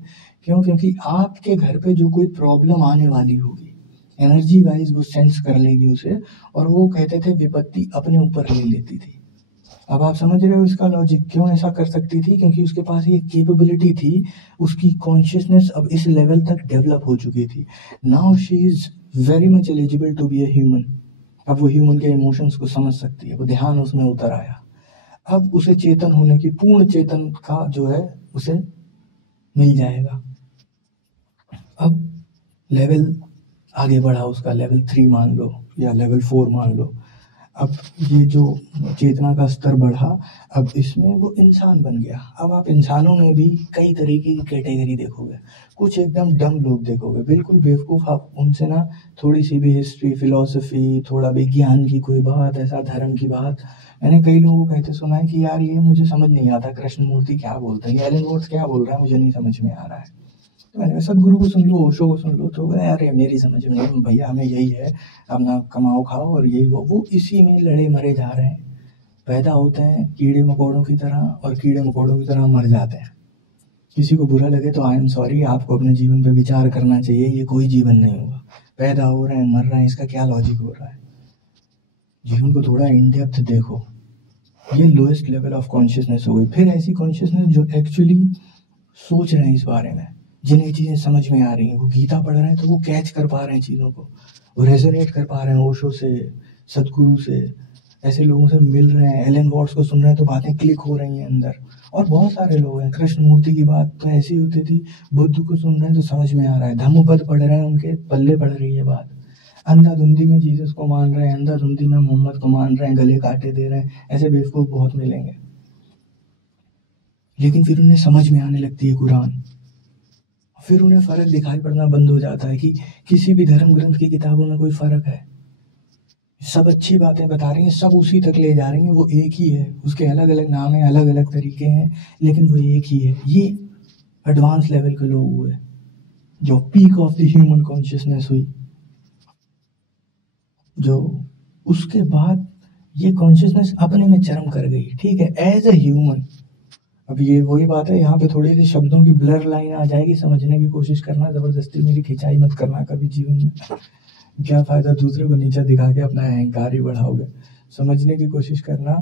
क्यों? क्योंकि आपके घर पे जो कोई प्रॉब्लम आने वाली होगी, एनर्जी वाइज वो सेंस कर लेगी उसे, और वो कहते थे विपत्ति अपने ऊपर ले लेती थी। अब आप समझ रहे हो इसका लॉजिक, क्यों ऐसा कर सकती थी? क्योंकि उसके पास ये कैपेबिलिटी थी, उसकी कॉन्शियसनेस अब इस लेवल तक डेवलप हो चुकी थी। Now she is very much eligible to be a human. अब वो ह्यूमन के इमोशंस को समझ सकती है, वो ध्यान उसमें उतर आया। अब उसे चेतन होने की, पूर्ण चेतन का जो है उसे मिल जाएगा। अब लेवल आगे बढ़ा उसका, लेवल 3 मान लो या लेवल 4 मान लो। अब ये जो चेतना का स्तर बढ़ा, अब इसमें वो इंसान बन गया। अब आप इंसानों में भी कई तरीके की कैटेगरी देखोगे। कुछ एकदम डम लोग देखोगे, बिल्कुल बेवकूफ़। आप उनसे ना थोड़ी सी भी हिस्ट्री, फिलॉसफी, थोड़ा विज्ञान की कोई बात, ऐसा धर्म की बात, मैंने कई लोगों को कहते सुना है कि यार ये मुझे समझ नहीं आता, कृष्ण मूर्ति क्या बोलते हैं, एलन वॉट्स क्या बोल रहा है, मुझे नहीं समझ में आ रहा है। तो मैंने कहा सदगुरु को सुन लो, ओशो को सुन लो। तो बोले यार मेरी समझ में नहीं भैया, हमें यही है, अपना कमाओ खाओ और यही वो इसी में लड़े मरे जा रहे हैं। पैदा होते हैं कीड़े मकोड़ों की तरह और कीड़े मकोड़ों की तरह मर जाते हैं। किसी को बुरा लगे तो आई एम सॉरी, आपको अपने जीवन पे विचार करना चाहिए, ये कोई जीवन नहीं हुआ। पैदा हो रहे हैं, मर रहे हैं, इसका क्या लॉजिक हो रहा है? जीवन को थोड़ा इन डेप्थ देखो। ये लोएस्ट लेवल ऑफ कॉन्शियसनेस हो गई। फिर ऐसी कॉन्शियसनेस जो एक्चुअली सोच रहे हैं इस बारे में, जिन्हें चीज़ें समझ में आ रही हैं, वो गीता पढ़ रहे हैं तो वो कैच कर पा रहे हैं चीज़ों को, वो रेजोनेट कर पा रहे हैं ओशो से, सदगुरु से, ऐसे लोगों से मिल रहे हैं, एलन वॉट्स को सुन रहे हैं तो बातें क्लिक हो रही हैं अंदर। और बहुत सारे लोग हैं, कृष्ण मूर्ति की बात तो ऐसी होती थी, बुद्ध को सुन रहे हैं तो समझ में आ रहा है, धम्मपद पढ़ रहे हैं उनके पल्ले पढ़ रही है बात, अंधाधुंधी में जीसस को मान रहे हैं, अंधाधुंधी में मोहम्मद को मान रहे हैं, गले काटे दे रहे हैं, ऐसे बेवकूफ़ बहुत मिलेंगे। लेकिन फिर उन्हें समझ में आने लगती है कुरान, फिर उन्हें फ़र्क दिखाई पड़ना बंद हो जाता है कि किसी भी धर्म ग्रंथ की किताबों में कोई फ़र्क है। सब अच्छी बातें बता रही हैं, सब उसी तक ले जा रही हैं, वो एक ही है, उसके अलग अलग नाम हैं, अलग अलग तरीके हैं, लेकिन वो एक ही है। ये एडवांस लेवल के लोग हुए, जो peak of the human consciousness हुई, जो उसके बाद ये कॉन्शियसनेस अपने में चरम कर गई। ठीक है, एज ए ह्यूमन। अब ये वही बात है, यहाँ पे थोड़ी सी शब्दों की ब्लर लाइन आ जाएगी, समझने की कोशिश करना, ज़बरदस्ती मेरी खिंचाई मत करना कभी जीवन में। क्या फ़ायदा, दूसरे को नीचा दिखा के अपना अहंकार ही बढ़ाओगे। समझने की कोशिश करना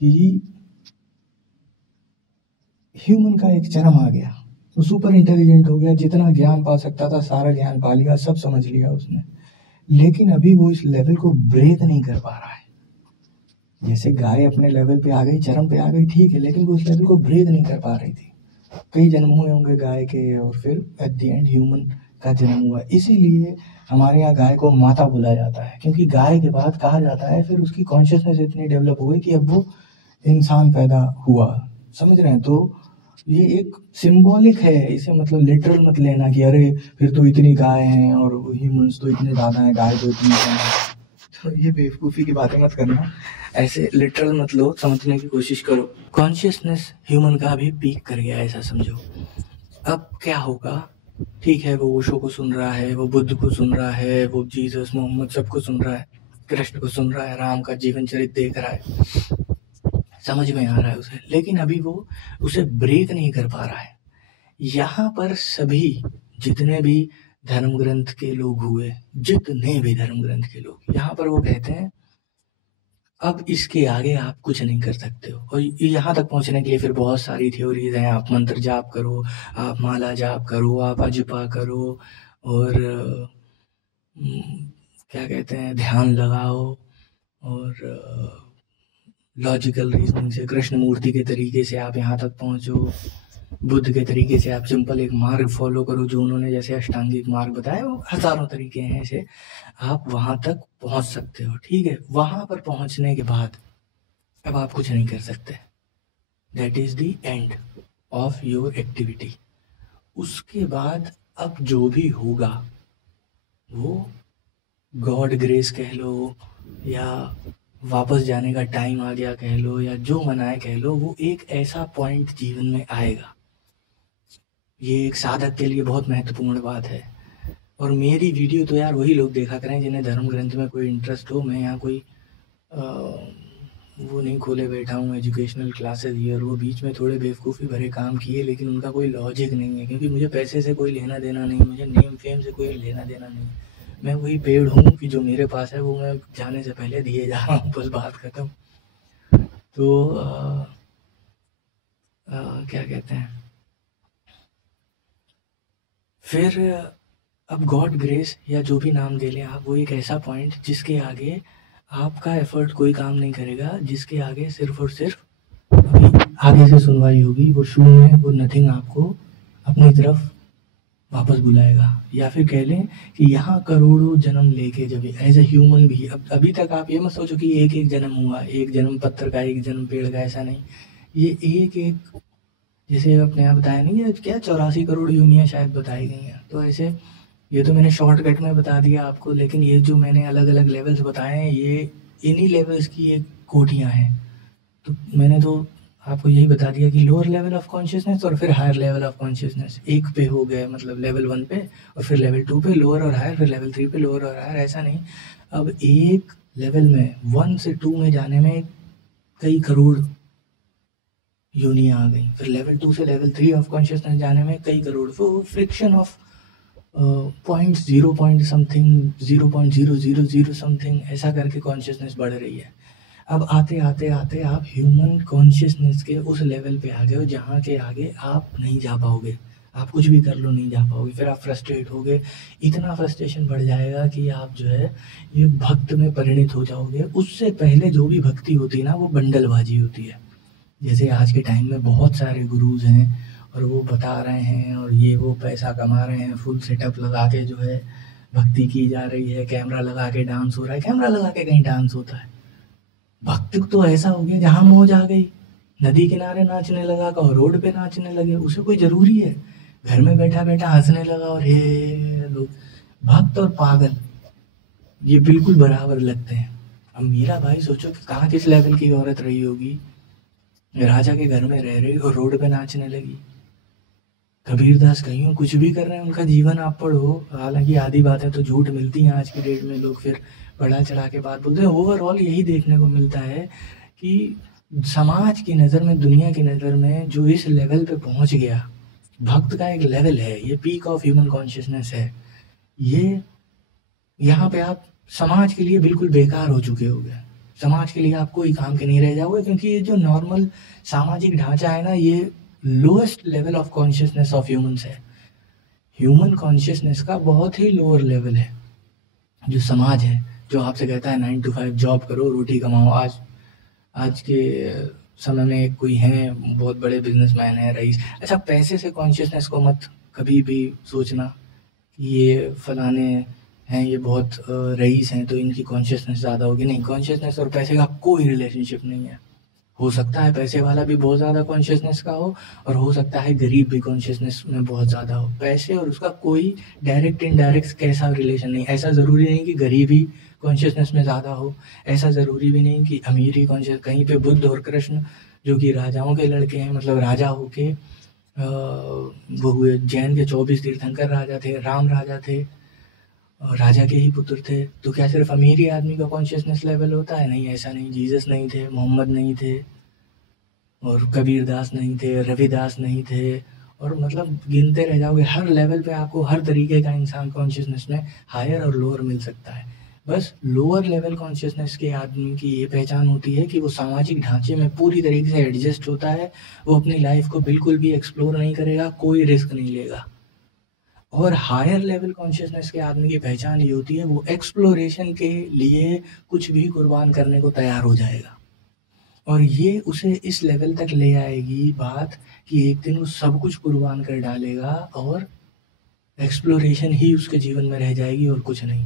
कि ह्यूमन का एक चरम आ गया, वो सुपर इंटेलिजेंट हो गया, जितना ज्ञान पा सकता था सारा ज्ञान पा लिया, सब समझ लिया उसने, लेकिन अभी वो इस लेवल को ब्रेक नहीं कर पा रहा है। जैसे गाय अपने लेवल पे आ गई, चरम पे आ गई, ठीक है, लेकिन वो उस लेवल को ब्रेक नहीं कर पा रही थी। कई जन्म हुए होंगे गाय के, और फिर एट द एंड ह्यूमन का जन्म हुआ। इसीलिए हमारे यहाँ गाय को माता बोला जाता है, क्योंकि गाय के बाद कहा जाता है फिर उसकी कॉन्शियसनेस इतनी डेवलप हो गई कि अब वो इंसान पैदा हुआ। समझ रहे हैं? तो ये एक सिंबॉलिक है, इसे मतलब लिटरल मत लेना कि अरे फिर तो इतनी गाय हैं और ह्यूमंस तो इतने ज़्यादा हैं, गाय तो इतनी कम है। तो ये बेवकूफ़ी की बातें मत करना, ऐसे लिटरल मत लो, समझने की कोशिश करो। कॉन्शियसनेस ह्यूमन का अभी पीक कर गया, ऐसा समझो। अब क्या होगा? ठीक है, वो ओशो को सुन रहा है, वो बुद्ध को सुन रहा है, वो जीसस मोहम्मद सबको सुन रहा है, कृष्ण को सुन रहा है, राम का जीवन चरित्र देख रहा है, समझ में आ रहा है उसे, लेकिन अभी वो उसे ब्रेक नहीं कर पा रहा है। यहाँ पर सभी जितने भी धर्म ग्रंथ के लोग हुए, जितने भी धर्म ग्रंथ के लोग, यहाँ पर वो कहते हैं अब इसके आगे आप कुछ नहीं कर सकते हो। और यहाँ तक पहुँचने के लिए फिर बहुत सारी थ्योरीज हैं, आप मंत्र जाप करो, आप माला जाप करो, आप अजपा करो, और क्या कहते हैं, ध्यान लगाओ, और लॉजिकल रीजनिंग से कृष्ण मूर्ति के तरीके से आप यहाँ तक पहुँचो, बुद्ध के तरीके से आप सिंपल एक मार्ग फॉलो करो जो उन्होंने जैसे अष्टांगिक मार्ग बताया, वो हजारों तरीके हैं ऐसे, आप वहाँ तक पहुँच सकते हो। ठीक है, वहाँ पर पहुँचने के बाद अब आप कुछ नहीं कर सकते, that is the end of your activity. उसके बाद अब जो भी होगा वो गॉड ग्रेस कह लो, या वापस जाने का टाइम आ गया कह लो, या जो मनाए कह लो, वो एक ऐसा पॉइंट जीवन में आएगा। ये एक साधक के लिए बहुत महत्वपूर्ण बात है। और मेरी वीडियो तो यार वही लोग देखा करें जिन्हें धर्म ग्रंथ में कोई इंटरेस्ट हो। मैं यहाँ कोई वो नहीं खोले बैठा हूँ एजुकेशनल क्लासेस ये और वो, बीच में थोड़े बेवकूफ़ी भरे काम किए, लेकिन उनका कोई लॉजिक नहीं है, क्योंकि मुझे पैसे से कोई लेना देना नहीं, मुझे नेम फेम से कोई लेना देना नहीं। मैं वही पेड़ हूँ कि जो मेरे पास है वो मैं जाने से पहले दिए जा रहा हूँ, बस बात खत्म। तो क्या कहते हैं, फिर अब गॉड ग्रेस या जो भी नाम दे लें आप, वो एक ऐसा पॉइंट जिसके आगे आपका एफर्ट कोई काम नहीं करेगा, जिसके आगे सिर्फ और सिर्फ अभी आगे से सुनवाई होगी, वो शून्य, वो नथिंग आपको अपनी तरफ वापस बुलाएगा। या फिर कह लें कि यहाँ करोड़ों जन्म लेके जब एज ए ह्यूमन भी, अब अभी तक आप ये मत सोचो कि एक एक जन्म हुआ, एक जन्म पत्थर का, एक जन्म पेड़ का, ऐसा नहीं। ये एक एक, जैसे अपने यहाँ बताया नहीं है क्या, 84 करोड़ यूनियाँ शायद बताई गई हैं। तो ऐसे ये तो मैंने शॉर्टकट में बता दिया आपको, लेकिन ये जो मैंने अलग अलग लेवल्स बताए हैं, ये इन्हीं लेवल्स की एक कोटियाँ हैं। तो मैंने तो आपको यही बता दिया कि लोअर लेवल ऑफ कॉन्शियसनेस और फिर हायर लेवल ऑफ कॉन्शियसनेस, एक पे हो गए मतलब लेवल 1 पे, और फिर लेवल 2 पे लोअर और हायर, फिर लेवल 3 पे लोअर और हायर, ऐसा नहीं। अब एक लेवल में 1 से 2 में जाने में कई करोड़ यूनियाँ आ गई, फिर लेवल 2 से लेवल 3 ऑफ कॉन्शियसनेस जाने में कई करोड़, फिर friction of point 0 point something, 0.000 something, ऐसा करके कॉन्शियसनेस बढ़ रही है। अब आते आते आते आप ह्यूमन कॉन्शियसनेस के उस लेवल पे आ गए हो जहाँ के आगे आप नहीं जा पाओगे, आप कुछ भी कर लो नहीं जा पाओगे, फिर आप फ्रस्ट्रेट होगे, इतना फ्रस्ट्रेशन बढ़ जाएगा कि आप जो है ये भक्त में परिणित हो जाओगे। उससे पहले जो भी भक्ति होती है ना, वो बंडलबाजी होती है। जैसे आज के टाइम में बहुत सारे गुरुज हैं और वो बता रहे हैं और ये वो पैसा कमा रहे हैं, फुल सेटअप लगा के जो है भक्ति की जा रही है, कैमरा लगा के डांस हो रहा है। कैमरा लगा के कहीं डांस होता है? भक्ति तो ऐसा हो गया जहाँ मौज आ गई, नदी किनारे नाचने लगा और रोड पे नाचने लगे, उसे कोई जरूरी है? घर में बैठा बैठा हंसने लगा और हे लोग। भक्त और पागल ये बिल्कुल बराबर लगते हैं। अब मीरा भाई सोचो कि कहाँ किस लेवल की औरत रही होगी, राजा के घर में रह रही और रोड पे नाचने लगी। कबीरदास कहीं कुछ भी कर रहे हैं, उनका जीवन आप पढ़ो, हालांकि आधी बातें तो झूठ मिलती हैं आज की डेट में, लोग फिर बढ़ा चढ़ा के बात बोलते हैं। ओवरऑल यही देखने को मिलता है कि समाज की नज़र में, दुनिया की नज़र में जो इस लेवल पे पहुंच गया, भक्त का एक लेवल है, ये पीक ऑफ ह्यूमन कॉन्शियसनेस है, ये यहाँ पे आप समाज के लिए बिल्कुल बेकार हो चुके होगे, समाज के लिए आप कोई काम के नहीं रह जाओगे, क्योंकि ये जो नॉर्मल सामाजिक ढांचा है ना, ये lowest level of consciousness of humans है। ह्यूमन कॉन्शियसनेस का बहुत ही लोअर लेवल है जो समाज है, जो आपसे कहता है 9 to 5 जॉब करो, रोटी कमाओ। आज के समय में कोई हैं बहुत बड़े बिजनेसमैन हैं, रईस। अच्छा, पैसे से कॉन्शियसनेस को मत कभी भी सोचना कि ये फलाने हैं, ये बहुत रईस हैं तो इनकी कॉन्शियसनेस ज़्यादा होगी। नहीं, कॉन्शियसनेस और पैसे का कोई रिलेशनशिप नहीं है। हो सकता है पैसे वाला भी बहुत ज़्यादा कॉन्शियसनेस का हो, और हो सकता है गरीब भी कॉन्शियसनेस में बहुत ज़्यादा हो। पैसे और उसका कोई डायरेक्ट इनडायरेक्ट कैसा रिलेशन नहीं। ऐसा ज़रूरी नहीं कि गरीब ही कॉन्शियसनेस में ज़्यादा हो, ऐसा ज़रूरी भी नहीं कि अमीर ही कॉन्शियस। कहीं पे बुद्ध और कृष्ण जो कि राजाओं के लड़के हैं, मतलब राजा होके वो हुए, जैन के 24 तीर्थंकर राजा थे, राम राजा थे, राजा के ही पुत्र थे। तो क्या सिर्फ अमीर ही आदमी का कॉन्शियसनेस लेवल होता है? नहीं, ऐसा नहीं। जीसस नहीं थे, मोहम्मद नहीं थे, और कबीरदास नहीं थे, रविदास नहीं थे, और मतलब गिनते रह जाओगे, हर लेवल पे आपको हर तरीके का इंसान कॉन्शियसनेस में हायर और लोअर मिल सकता है। बस लोअर लेवल कॉन्शियसनेस के आदमी की ये पहचान होती है कि वो सामाजिक ढांचे में पूरी तरीके से एडजस्ट होता है, वो अपनी लाइफ को बिल्कुल भी एक्सप्लोर नहीं करेगा, कोई रिस्क नहीं लेगा। और हायर लेवल कॉन्शियसनेस के आदमी की पहचान ये होती है, वो एक्सप्लोरेशन के लिए कुछ भी कुर्बान करने को तैयार हो जाएगा। और ये उसे इस लेवल तक ले आएगी बात कि एक दिन वो सब कुछ कुर्बान कर डालेगा और एक्सप्लोरेशन ही उसके जीवन में रह जाएगी और कुछ नहीं।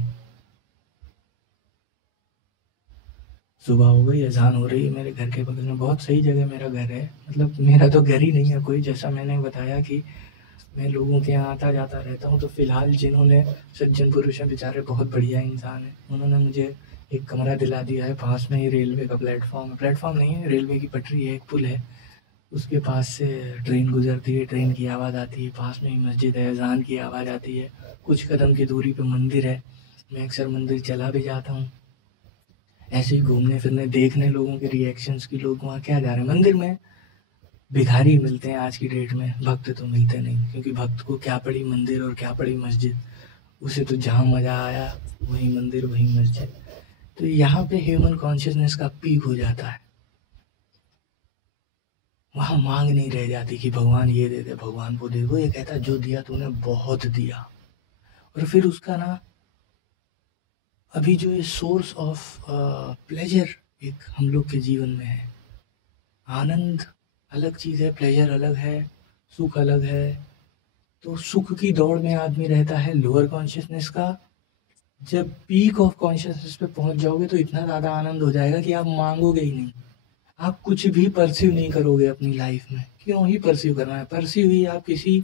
सुबह हो गई, अजान हो रही है, मेरे घर के बगल में बहुत सही जगह मेरा घर है, मतलब मेरा तो घर ही नहीं है कोई, जैसा मैंने बताया कि मैं लोगों के यहाँ आता जाता रहता हूँ। तो फिलहाल जिन्होंने सज्जन पुरुष हैं, बेचारे बहुत बढ़िया इंसान हैं, उन्होंने मुझे एक कमरा दिला दिया है। पास में ही रेलवे का प्लेटफॉर्म नहीं है, रेलवे की पटरी है, एक पुल है, उसके पास से ट्रेन गुजरती है, ट्रेन की आवाज़ आती है, पास में ही मस्जिद है, अजान की आवाज़ आती है, कुछ कदम की दूरी पे मंदिर है, मैं अक्सर मंदिर चला भी जाता हूँ ऐसे ही घूमने फिरने, देखने लोगों के रिएक्शंस की, लोग वहाँ क्या जा रहे हैं। मंदिर में भिखारी मिलते हैं आज की डेट में, भक्त तो मिलते नहीं, क्योंकि भक्त को क्या पड़ी मंदिर और क्या पड़ी मस्जिद, उसे तो जहाँ मज़ा आया वहीं मंदिर वहीं मस्जिद। तो यहाँ पे ह्यूमन कॉन्शियसनेस का पीक हो जाता है, वहाँ मांग नहीं रह जाती कि भगवान ये दे दे, भगवान वो दे दे। वो ये कहता है जो दिया तूने बहुत दिया। और फिर उसका ना अभी जो ये सोर्स ऑफ प्लेजर एक हम लोग के जीवन में है, आनंद अलग चीज़ है, प्लेजर अलग है, सुख अलग है। तो सुख की दौड़ में आदमी रहता है लोअर कॉन्शियसनेस का। जब पीक ऑफ कॉन्शियसनेस पे पहुंच जाओगे तो इतना ज़्यादा आनंद हो जाएगा कि आप मांगोगे ही नहीं, आप कुछ भी परस्यू नहीं करोगे अपनी लाइफ में। क्यों ही परस्यू करना है? परस्यू ही आप किसी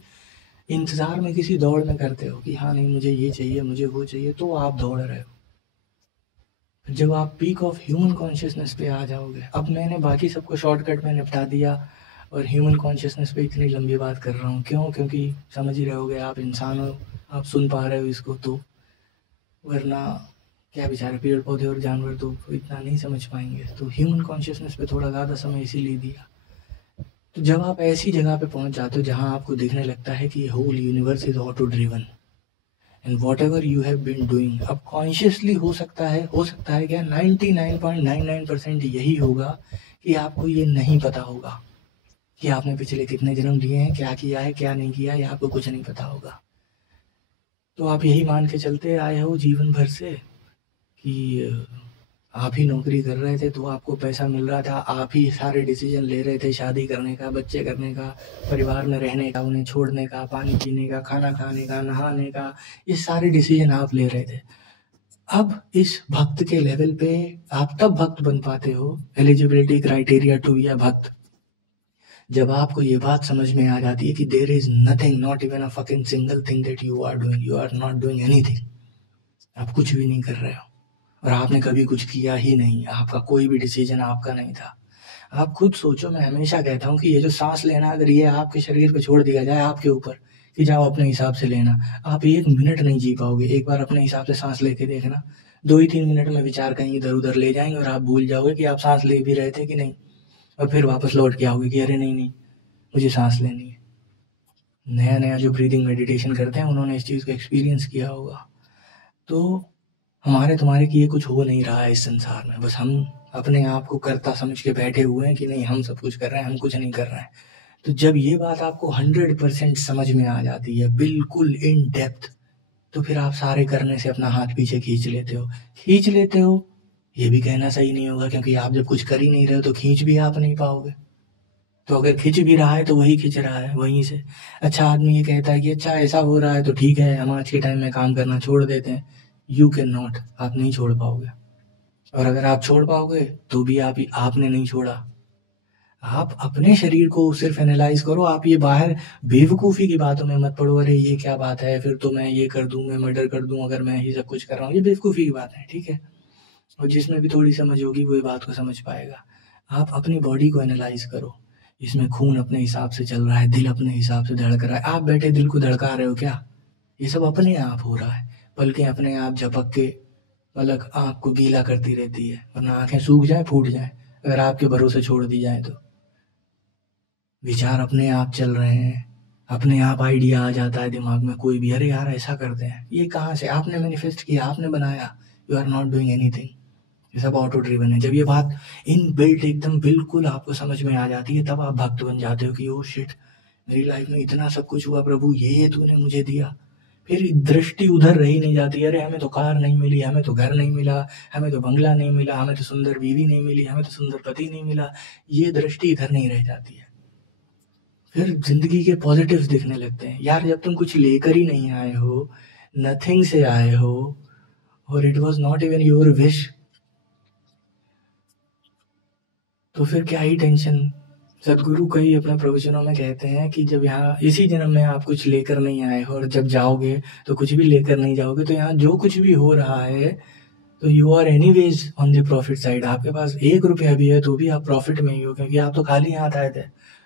इंतज़ार में, किसी दौड़ में करते हो कि हाँ नहीं मुझे ये चाहिए, मुझे वो चाहिए, तो आप दौड़ रहे हो। जब आप पीक ऑफ ह्यूमन कॉन्शियसनेस पे आ जाओगे, अब मैंने बाकी सबको शॉर्टकट में निपटा दिया और ह्यूमन कॉन्शियसनेस पे इतनी लंबी बात कर रहा हूँ क्यों? क्योंकि समझ ही रहे होगे, आप इंसान हो, आप सुन पा रहे हो इसको, तो वरना क्या बेचारे पेड़ पौधे और जानवर तो इतना नहीं समझ पाएंगे। तो ह्यूमन कॉन्शियसनेस पे थोड़ा ज़्यादा समय इसीलिए दिया। तो जब आप ऐसी जगह पे पहुंच जाते हो जहां आपको दिखने लगता है कि whole universe is auto driven and whatever you have been doing, अब कॉन्शियसली हो सकता है क्या 99.99% यही होगा कि आपको ये नहीं पता होगा कि आपने पिछले कितने जन्म लिए हैं, क्या किया है क्या नहीं किया, ये आपको कुछ नहीं पता होगा। तो आप यही मान के चलते आए हो जीवन भर से कि आप ही नौकरी कर रहे थे तो आपको पैसा मिल रहा था, आप ही सारे डिसीजन ले रहे थे, शादी करने का, बच्चे करने का, परिवार में रहने का, उन्हें छोड़ने का, पानी पीने का, खाना खाने का, नहाने का, ये सारे डिसीजन आप ले रहे थे। अब इस भक्त के लेवल पे आप तब भक्त बन पाते हो, eligibility criteria to be a bhakt, जब आपको ये बात समझ में आ जाती है कि there is nothing, not even a fucking single thing that you are doing, you are not doing anything, आप कुछ भी नहीं कर रहे हो और आपने कभी कुछ किया ही नहीं, आपका कोई भी डिसीजन आपका नहीं था। आप खुद सोचो, मैं हमेशा कहता हूँ कि ये जो सांस लेना, अगर ये आपके शरीर पे छोड़ दिया जाए आपके ऊपर कि जाओ अपने हिसाब से लेना, आप 1 मिनट नहीं जी पाओगे। एक बार अपने हिसाब से सांस लेके देखना, 2 ही 3 मिनट में विचार कहीं इधर उधर ले जाएंगे और आप भूल जाओगे कि आप सांस ले भी रहे थे कि नहीं, और फिर वापस लौट के आओगे कि अरे नहीं नहीं मुझे सांस लेनी है। नया नया जो ब्रीदिंग मेडिटेशन करते हैं उन्होंने इस चीज़ को एक्सपीरियंस किया होगा। तो हमारे तुम्हारे कि ये कुछ हो नहीं रहा है इस संसार में, बस हम अपने आप को कर्ता समझ के बैठे हुए हैं कि नहीं हम सब कुछ कर रहे हैं, हम कुछ नहीं कर रहे हैं। तो जब ये बात आपको 100% समझ में आ जाती है, बिल्कुल इन डेप्थ, तो फिर आप सारे करने से अपना हाथ पीछे खींच लेते हो। ये भी कहना सही नहीं होगा, क्योंकि आप जब कुछ कर ही नहीं रहे हो तो खींच भी आप नहीं पाओगे। तो अगर खिंच भी रहा है तो वही खिंच रहा है वहीं से। अच्छा आदमी ये कहता है कि अच्छा ऐसा हो रहा है तो ठीक है, हम आज के टाइम में काम करना छोड़ देते हैं। यू कैन नॉट, आप नहीं छोड़ पाओगे। और अगर आप छोड़ पाओगे तो भी आपने नहीं छोड़ा। आप अपने शरीर को सिर्फ एनालाइज करो, आप ये बाहर बेवकूफ़ी की बातों में मत पड़ो, अरे ये क्या बात है, फिर तो मैं ये कर दूं, मैं मर्डर कर दूं अगर मैं ही सब कुछ कर रहा हूँ, ये बेवकूफ़ी की बात है, ठीक है। और जिसमें भी थोड़ी समझ होगी वो ये बात को समझ पाएगा। आप अपनी बॉडी को एनालाइज करो, इसमें खून अपने हिसाब से चल रहा है, दिल अपने हिसाब से धड़क रहा है, आप बैठे दिल को धड़का रहे हो क्या? ये सब अपने आप हो रहा है, पलकें अपने आप झपक के पलक आँख को गीला करती रहती है, वरना आँखें सूख जाए फूट जाए अगर आपके भरोसे छोड़ दी जाए तो। विचार अपने आप चल रहे हैं, अपने आप आइडिया आ जाता है दिमाग में कोई भी, अरे यार ऐसा करते हैं, ये कहाँ से आपने मैनिफेस्ट किया, आपने बनाया, you are not doing anything, ये सब ऑटो ड्रिवन है। जब ये बात इन बिल्ट एकदम बिल्कुल आपको समझ में आ जाती है, तब आप भक्त बन जाते हो कि ओ शिट, मेरी लाइफ में इतना सब कुछ हुआ प्रभु, ये तूने मुझे दिया। फिर दृष्टि उधर रही नहीं जाती, अरे हमें तो कार नहीं मिली, हमें तो घर नहीं मिला, हमें तो बंगला नहीं मिला, हमें तो सुंदर बीवी नहीं मिली, हमें तो सुंदर पति नहीं मिला, ये दृष्टि इधर नहीं रह जाती है। फिर जिंदगी के पॉजिटिव्स दिखने लगते हैं। यार जब तुम कुछ लेकर ही नहीं आए हो, नथिंग से आए हो, और it was not even your wish, तो फिर क्या ही टेंशन। सदगुरु कई अपने प्रवचनों में कहते हैं कि जब यहाँ इसी जन्म में आप कुछ लेकर नहीं आए हो, और जब जाओगे तो कुछ भी लेकर नहीं जाओगे, तो यहाँ जो कुछ भी हो रहा है तो you are anyways on the profit side. आपके पास 1 रुपया भी है तो भी आप प्रॉफिट में ही हो, क्योंकि आप तो खाली हाथ आए थे।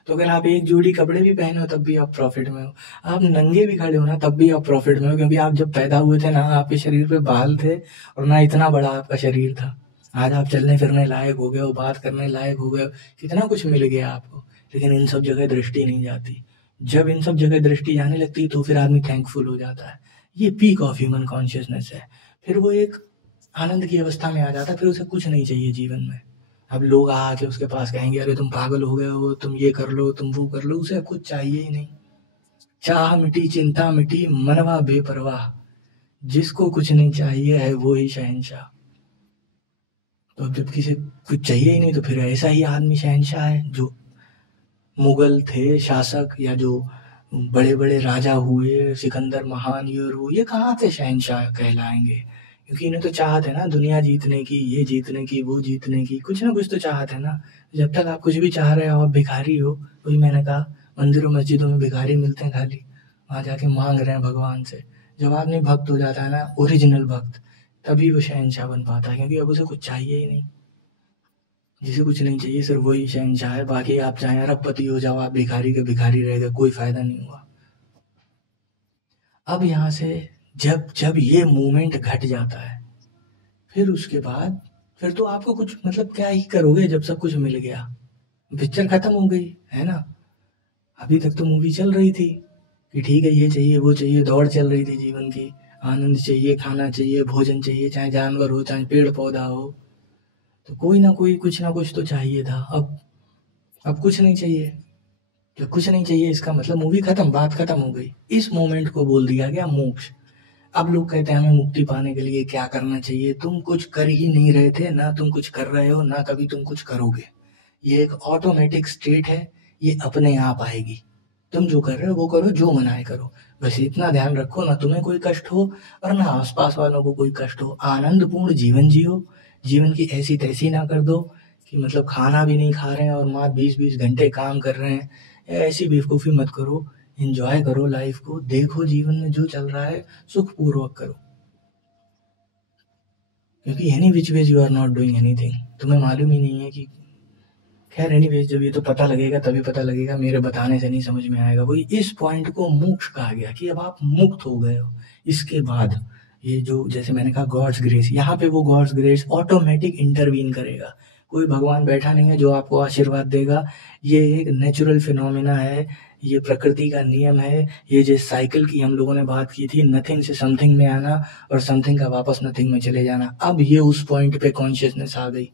तो अगर आप एक जोड़ी कपड़े भी पहने हो तब भी आप प्रॉफिट में हो, आप नंगे भी खड़े हो ना तब भी आप प्रॉफिट में हो, क्योंकि आप जब पैदा हुए थे ना आपके शरीर पे बाल थे और ना इतना बड़ा आपका शरीर था। आज आप चलने फिरने लायक हो गए हो, बात करने लायक हो गए हो, कितना कुछ मिल गया आपको। लेकिन इन सब जगह दृष्टि नहीं जाती। जब इन सब जगह दृष्टि जाने लगती तो फिर आदमी थैंकफुल हो जाता है। ये पीक ऑफ ह्यूमन कॉन्शियसनेस है। फिर वो एक आनंद की अवस्था में आ जाता है, फिर उसे कुछ नहीं चाहिए जीवन में। अब लोग आके उसके पास कहेंगे अरे तुम पागल हो गए हो, तुम ये कर लो, तुम वो कर लो, उसे कुछ चाहिए ही नहीं। चाह मिटी, चिंता मिटी, मनवा बेपरवाह, जिसको कुछ नहीं चाहिए है वो ही शहंशाह। तो अब जब किसी कुछ चाहिए ही नहीं तो फिर ऐसा ही आदमी शहंशाह है। जो मुगल थे शासक, या जो बड़े बड़े राजा हुए, सिकंदर महान, ये कहाँ से शहंशाह कहलाएंगे? क्योंकि इन्हें तो चाहत है ना दुनिया जीतने की, ये जीतने की, वो जीतने की, कुछ ना कुछ तो चाहत है ना। जब तक आप कुछ भी चाह रहे हो आप भिखारी हो। वही मैंने कहा, मंदिरों मस्जिदों में भिखारी मिलते हैं खाली, वहाँ जाके मांग रहे हैं भगवान से। जब आदमी भक्त हो जाता है ना, ओरिजिनल भक्त, तभी वो शहंशाह बन पाता है, क्योंकि अब उसे कुछ चाहिए ही नहीं। जिसे कुछ नहीं चाहिए सिर्फ वही शहंशाह है। बाकी आप चाहे अरबपति हो जाओ, आप भिखारी के भिखारी रह गए, कोई फायदा नहीं हुआ। अब यहाँ से जब जब ये मूवमेंट घट जाता है, फिर उसके बाद फिर तो आपको कुछ मतलब क्या ही करोगे जब सब कुछ मिल गया, पिक्चर खत्म हो गई है ना। अभी तक तो मूवी चल रही थी कि ठीक है ये चाहिए वो चाहिए, दौड़ चल रही थी जीवन की, आनंद चाहिए, खाना चाहिए, भोजन चाहिए, चाहे जानवर हो चाहे पेड़ पौधा हो, तो कोई ना कोई कुछ ना कुछ तो चाहिए था। अब कुछ नहीं चाहिए। जब कुछ नहीं चाहिए इसका मतलब मूवी खत्म, बात खत्म हो गई। इस मोमेंट को बोल दिया गया मोक्ष। अब लोग कहते हैं हमें मुक्ति पाने के लिए क्या करना चाहिए? तुम कुछ कर ही नहीं रहे थे, ना तुम कुछ कर रहे हो, ना कभी तुम कुछ करोगे। ये एक ऑटोमेटिक स्टेट है, ये अपने आप आएगी। तुम जो कर रहे हो वो करो, जो मन आए करो। बस इतना ध्यान रखो ना तुम्हें कोई कष्ट हो और ना आसपास वालों को कोई कष्ट हो। आनंदपूर्ण जीवन जियो, जीवन की ऐसी तैसी ना कर दो कि मतलब खाना भी नहीं खा रहे हैं और माँ 20-20 घंटे काम कर रहे हैं। ऐसी बेवकूफ़ी मत करो, एंजॉय करो लाइफ को, देखो जीवन में जो चल रहा है सुखपूर्वक करो, क्योंकि any which ways you are not doing anything. तुम्हें मालूम ही नहीं है कि, खैर एनीवेज जब ये तो पता लगेगा तभी पता लगेगा, मेरे बताने से नहीं समझ में आएगा। वही इस पॉइंट को मोक्ष कहा गया कि अब आप मुक्त हो गए हो। इसके बाद ये जो जैसे मैंने कहा गॉड्स ग्रेस, यहाँ पे वो गॉड्स ग्रेस ऑटोमेटिक इंटरवीन करेगा। कोई भगवान बैठा नहीं है जो आपको आशीर्वाद देगा। ये एक नेचुरल फिनोमिना है, ये प्रकृति का नियम है। ये जिस साइकिल की हम लोगों ने बात की थी, नथिंग से समथिंग में आना और समथिंग का वापस नथिंग में चले जाना, अब ये उस पॉइंट पे कॉन्शियसनेस आ गई।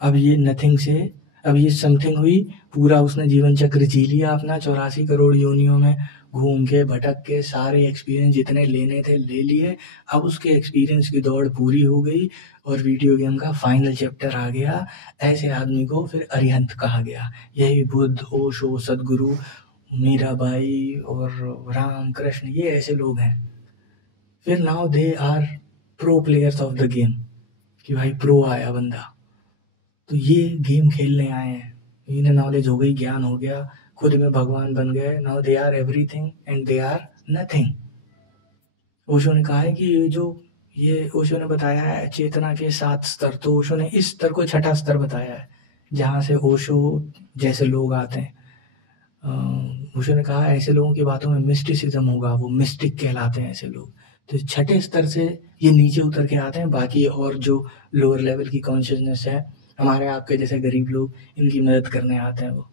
अब ये नथिंग से अब ये समथिंग हुई, पूरा उसने जीवन चक्र जी लिया अपना, 84 करोड़ योनियों में घूम के भटक के सारे एक्सपीरियंस जितने लेने थे ले लिए। अब उसके एक्सपीरियंस की दौड़ पूरी हो गई और वीडियो गेम का फाइनल चैप्टर आ गया। ऐसे आदमी को फिर अरिहंत कहा गया। यही बुद्ध, ओशो, सदगुरु, मीराबाई और राम कृष्ण, ये ऐसे लोग हैं। फिर now they are pro players of the game, कि भाई प्रो आया बंदा, तो ये गेम खेलने आए हैं, इन्हें नॉलेज हो गई, ज्ञान हो गया, खुद में भगवान बन गए। Now they are everything and they are nothing. Osho ने कहा है कि ये ओशो ने बताया है चेतना के 7 स्तर, तो ओशो ने इस स्तर को 6ठा स्तर बताया है, जहाँ से ओशो जैसे लोग आते हैं। ओशो ने कहा ऐसे लोगों की बातों में मिस्टिसिज्म होगा, वो मिस्टिक कहलाते हैं ऐसे लोग। तो 6ठे स्तर से ये नीचे उतर के आते हैं। बाकी और जो लोअर लेवल की कॉन्शियसनेस है, हमारे आपके जैसे गरीब लोग, इनकी मदद करने आते हैं वो।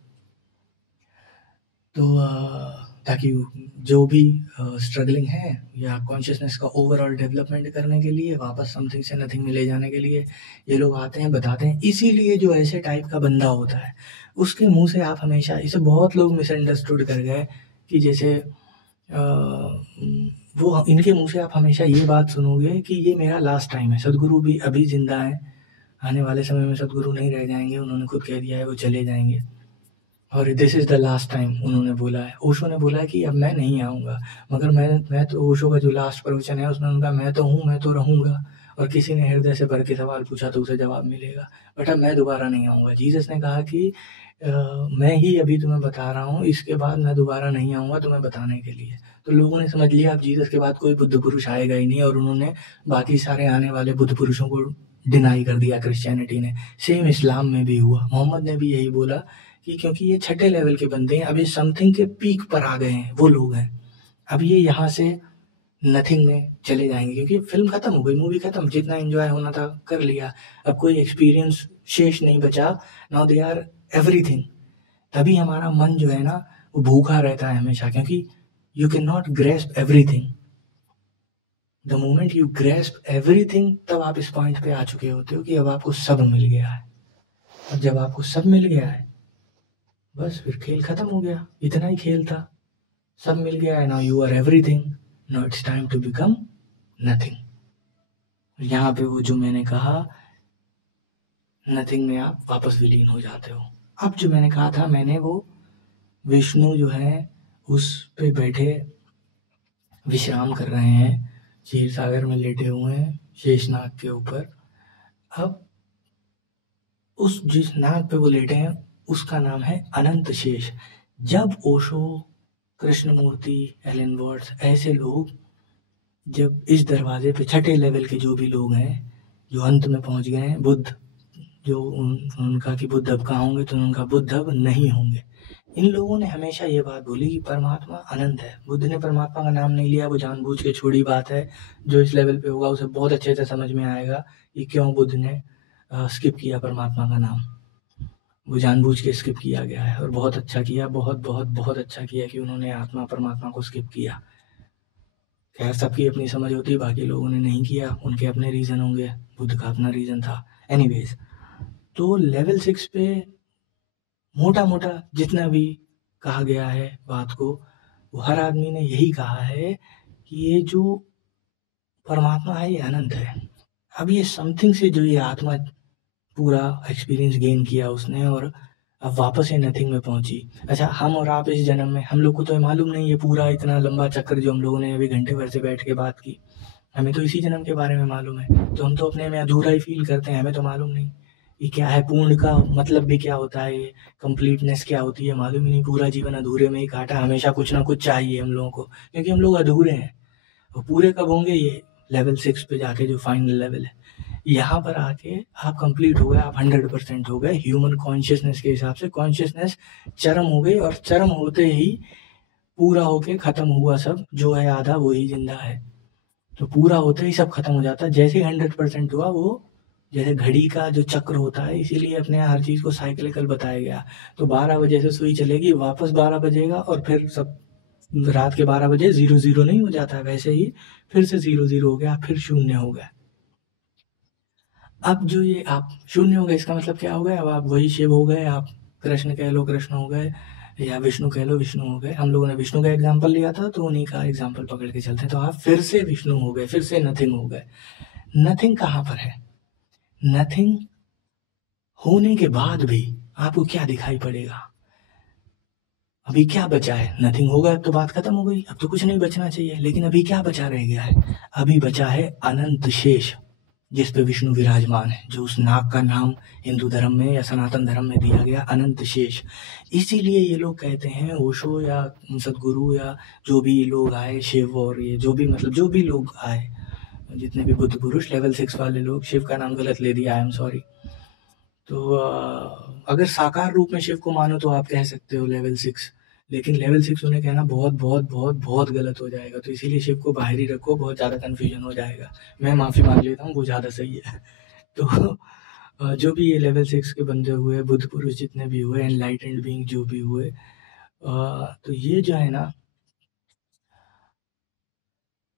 तो ताकि जो भी स्ट्रगलिंग है या कॉन्शियसनेस का ओवरऑल डेवलपमेंट करने के लिए, वापस समथिंग से नथिंग में ले जाने के लिए ये लोग आते हैं, बताते हैं। इसीलिए जो ऐसे टाइप का बंदा होता है उसके मुंह से आप हमेशा, इसे बहुत लोग मिसअंडरस्टूड कर गए कि जैसे वो इनके मुंह से आप हमेशा ये बात सुनोगे कि ये मेरा लास्ट टाइम है। सदगुरु भी अभी जिंदा है, आने वाले समय में सदगुरु नहीं रह जाएंगे, उन्होंने खुद कह दिया है वो चले जाएंगे और this is the last time उन्होंने बोला है। ओशो ने बोला है कि अब मैं नहीं आऊँगा, मगर मैं तो ओशो का जो लास्ट प्रवचन है उसमें उनका मैं तो हूँ, मैं तो रहूँगा, और किसी ने हृदय से भर के सवाल पूछा तो उसे जवाब मिलेगा, बट अब मैं दोबारा नहीं आऊँगा। जीसस ने कहा कि मैं ही अभी तुम्हें बता रहा हूँ, इसके बाद मैं दोबारा नहीं आऊँगा तुम्हें बताने के लिए। तो लोगों ने समझ लिया अब जीसस के बाद कोई बुद्ध पुरुष आएगा ही नहीं, और उन्होंने बाकी सारे आने वाले बुद्ध पुरुषों को डिनाई कर दिया क्रिश्चियनिटी ने। सेम इस्लाम में भी हुआ, मोहम्मद ने भी यही बोला कि क्योंकि ये छठे लेवल के बंदे हैं, अब ये समथिंग के पीक पर आ गए हैं, वो लोग हैं, अब ये यहाँ से नथिंग में चले जाएंगे क्योंकि फिल्म खत्म हो गई, मूवी खत्म, जितना एंजॉय होना था कर लिया, अब कोई एक्सपीरियंस शेष नहीं बचा। Now they are everything. तभी हमारा मन जो है ना वो भूखा रहता है हमेशा, क्योंकि you can not grasp everything. The moment you grasp everything, तब आप इस पॉइंट पे आ चुके होते हो कि अब आपको सब मिल गया है। और जब आपको सब मिल गया है बस फिर खेल खत्म हो गया, इतना ही खेल था, सब मिल गया है। Now you are everything, now it's time to become nothing. यहाँ पे वो जो मैंने कहा नथिंग में आप वापस विलीन हो जाते हो। अब जो मैंने कहा था, मैंने वो विष्णु जो है उस पे बैठे विश्राम कर रहे हैं, क्षीर सागर में लेटे हुए हैं शेषनाग के ऊपर। अब उस जिस नाग पे वो लेटे हैं उसका नाम है अनंत शेष। जब ओशो, कृष्णमूर्ति, एलन वॉट्स, ऐसे लोग जब इस दरवाजे पे छठे लेवल के जो भी लोग हैं जो अंत में पहुंच गए हैं, बुद्ध जो उनका कि बुद्ध अब कहाँ होंगे, तो उनका बुद्ध अब नहीं होंगे। इन लोगों ने हमेशा ये बात बोली कि परमात्मा अनंत है। बुद्ध ने परमात्मा का नाम नहीं लिया, वो जानबूझ के छोड़ी बात है। जो इस लेवल पे होगा उसे बहुत अच्छे से समझ में आएगा कि क्यों बुद्ध ने स्किप किया परमात्मा का नाम। वो जानबूझ के स्किप किया गया है और बहुत अच्छा किया, बहुत बहुत बहुत अच्छा किया कि उन्होंने आत्मा परमात्मा को स्किप किया। खैर सबकी अपनी समझ होती है, बाकी लोगों ने नहीं किया, उनके अपने रीज़न होंगे, बुद्ध का अपना रीज़न था। एनीवेज, तो लेवल 6 पे मोटा मोटा जितना भी कहा गया है बात को, वो हर आदमी ने यही कहा है कि ये जो परमात्मा है ये अनंत है। अब ये समथिंग से जो ये आत्मा पूरा एक्सपीरियंस गेन किया उसने, और अब वापस ये नथिंग में पहुंची। अच्छा, हम और आप इस जन्म में, हम लोग को तो मालूम नहीं है पूरा इतना लंबा चक्कर जो हम लोगों ने अभी घंटे भर से बैठ के बात की, हमें तो इसी जन्म के बारे में मालूम है, तो हम तो अपने में अधूरा ही फील करते हैं। हमें तो मालूम नहीं ये क्या है, पूर्ण का मतलब भी क्या होता है, ये कंप्लीटनेस क्या होती है, मालूम ही नहीं। पूरा जीवन अधूरे में ही काटा, हमेशा कुछ ना कुछ चाहिए हम लोगों को, क्योंकि हम लोग अधूरे हैं। और पूरे कब होंगे, ये लेवल 6 पे जाके जो फाइनल लेवल है, यहाँ पर आके आप कंप्लीट हो गए, आप 100% हो गए ह्यूमन कॉन्शियसनेस के हिसाब से। कॉन्शियसनेस चरम हो गई, और चरम होते ही पूरा होके खत्म हुआ सब, जो है आधा वही जिंदा है। तो पूरा होते ही सब खत्म हो जाता है। जैसे 100% हुआ, वो जैसे घड़ी का जो चक्र होता है, इसीलिए अपने हर चीज़ को साइक्लिकल बताया गया। तो 12 बजे से सुई चलेगी, वापस 12 बजेगा, और फिर सब रात के 12 बजे 0 नहीं हो जाता है, वैसे ही फिर से 0 हो गया, फिर शून्य हो गया। अब जो ये आप शून्य हो गए, इसका मतलब क्या हो गया, अब आप वही शिव हो गए, आप कृष्ण कह लो कृष्ण हो गए, या विष्णु कह लो विष्णु हो गए। हम लोगों ने विष्णु का एग्जाम्पल लिया था, तो उन्हीं का एग्जाम्पल पकड़ के चलते हैं। तो आप फिर से विष्णु हो गए, फिर से नथिंग हो गए। नथिंग कहाँ पर है? नथिंग होने के बाद भी आपको क्या दिखाई पड़ेगा? अभी क्या बचा है? नथिंग हो गया, अब तो बात खत्म हो गई, अब तो कुछ नहीं बचना चाहिए, लेकिन अभी क्या बचा रह गया है? अभी बचा है अनंत शेष, जिस पे विष्णु विराजमान है, जो उस नाग का नाम हिंदू धर्म में या सनातन धर्म में दिया गया, अनंत शेष। इसीलिए ये लोग कहते हैं, ओशो या सदगुरु या जो भी लोग आए, शिव और ये जो भी, मतलब जो भी लोग आए, जितने भी बुद्ध पुरुष, लेवल 6 वाले लोग, शिव का नाम गलत ले दिया, आई एम सॉरी। तो अगर साकार रूप में शिव को मानो तो आप कह सकते हो लेवल 6, लेकिन लेवल 6 उन्हें कहना बहुत बहुत बहुत बहुत गलत हो जाएगा। तो इसीलिए शिव को बाहर ही रखो, बहुत ज़्यादा कन्फ्यूजन हो जाएगा। मैं माफ़ी मांग लेता हूँ, वो ज़्यादा सही है। तो जो भी ये लेवल 6 के बंदे हुए, बुद्ध पुरुष जितने भी हुए, एनलाइटेंड बीइंग जो भी हुए, तो ये जो है ना,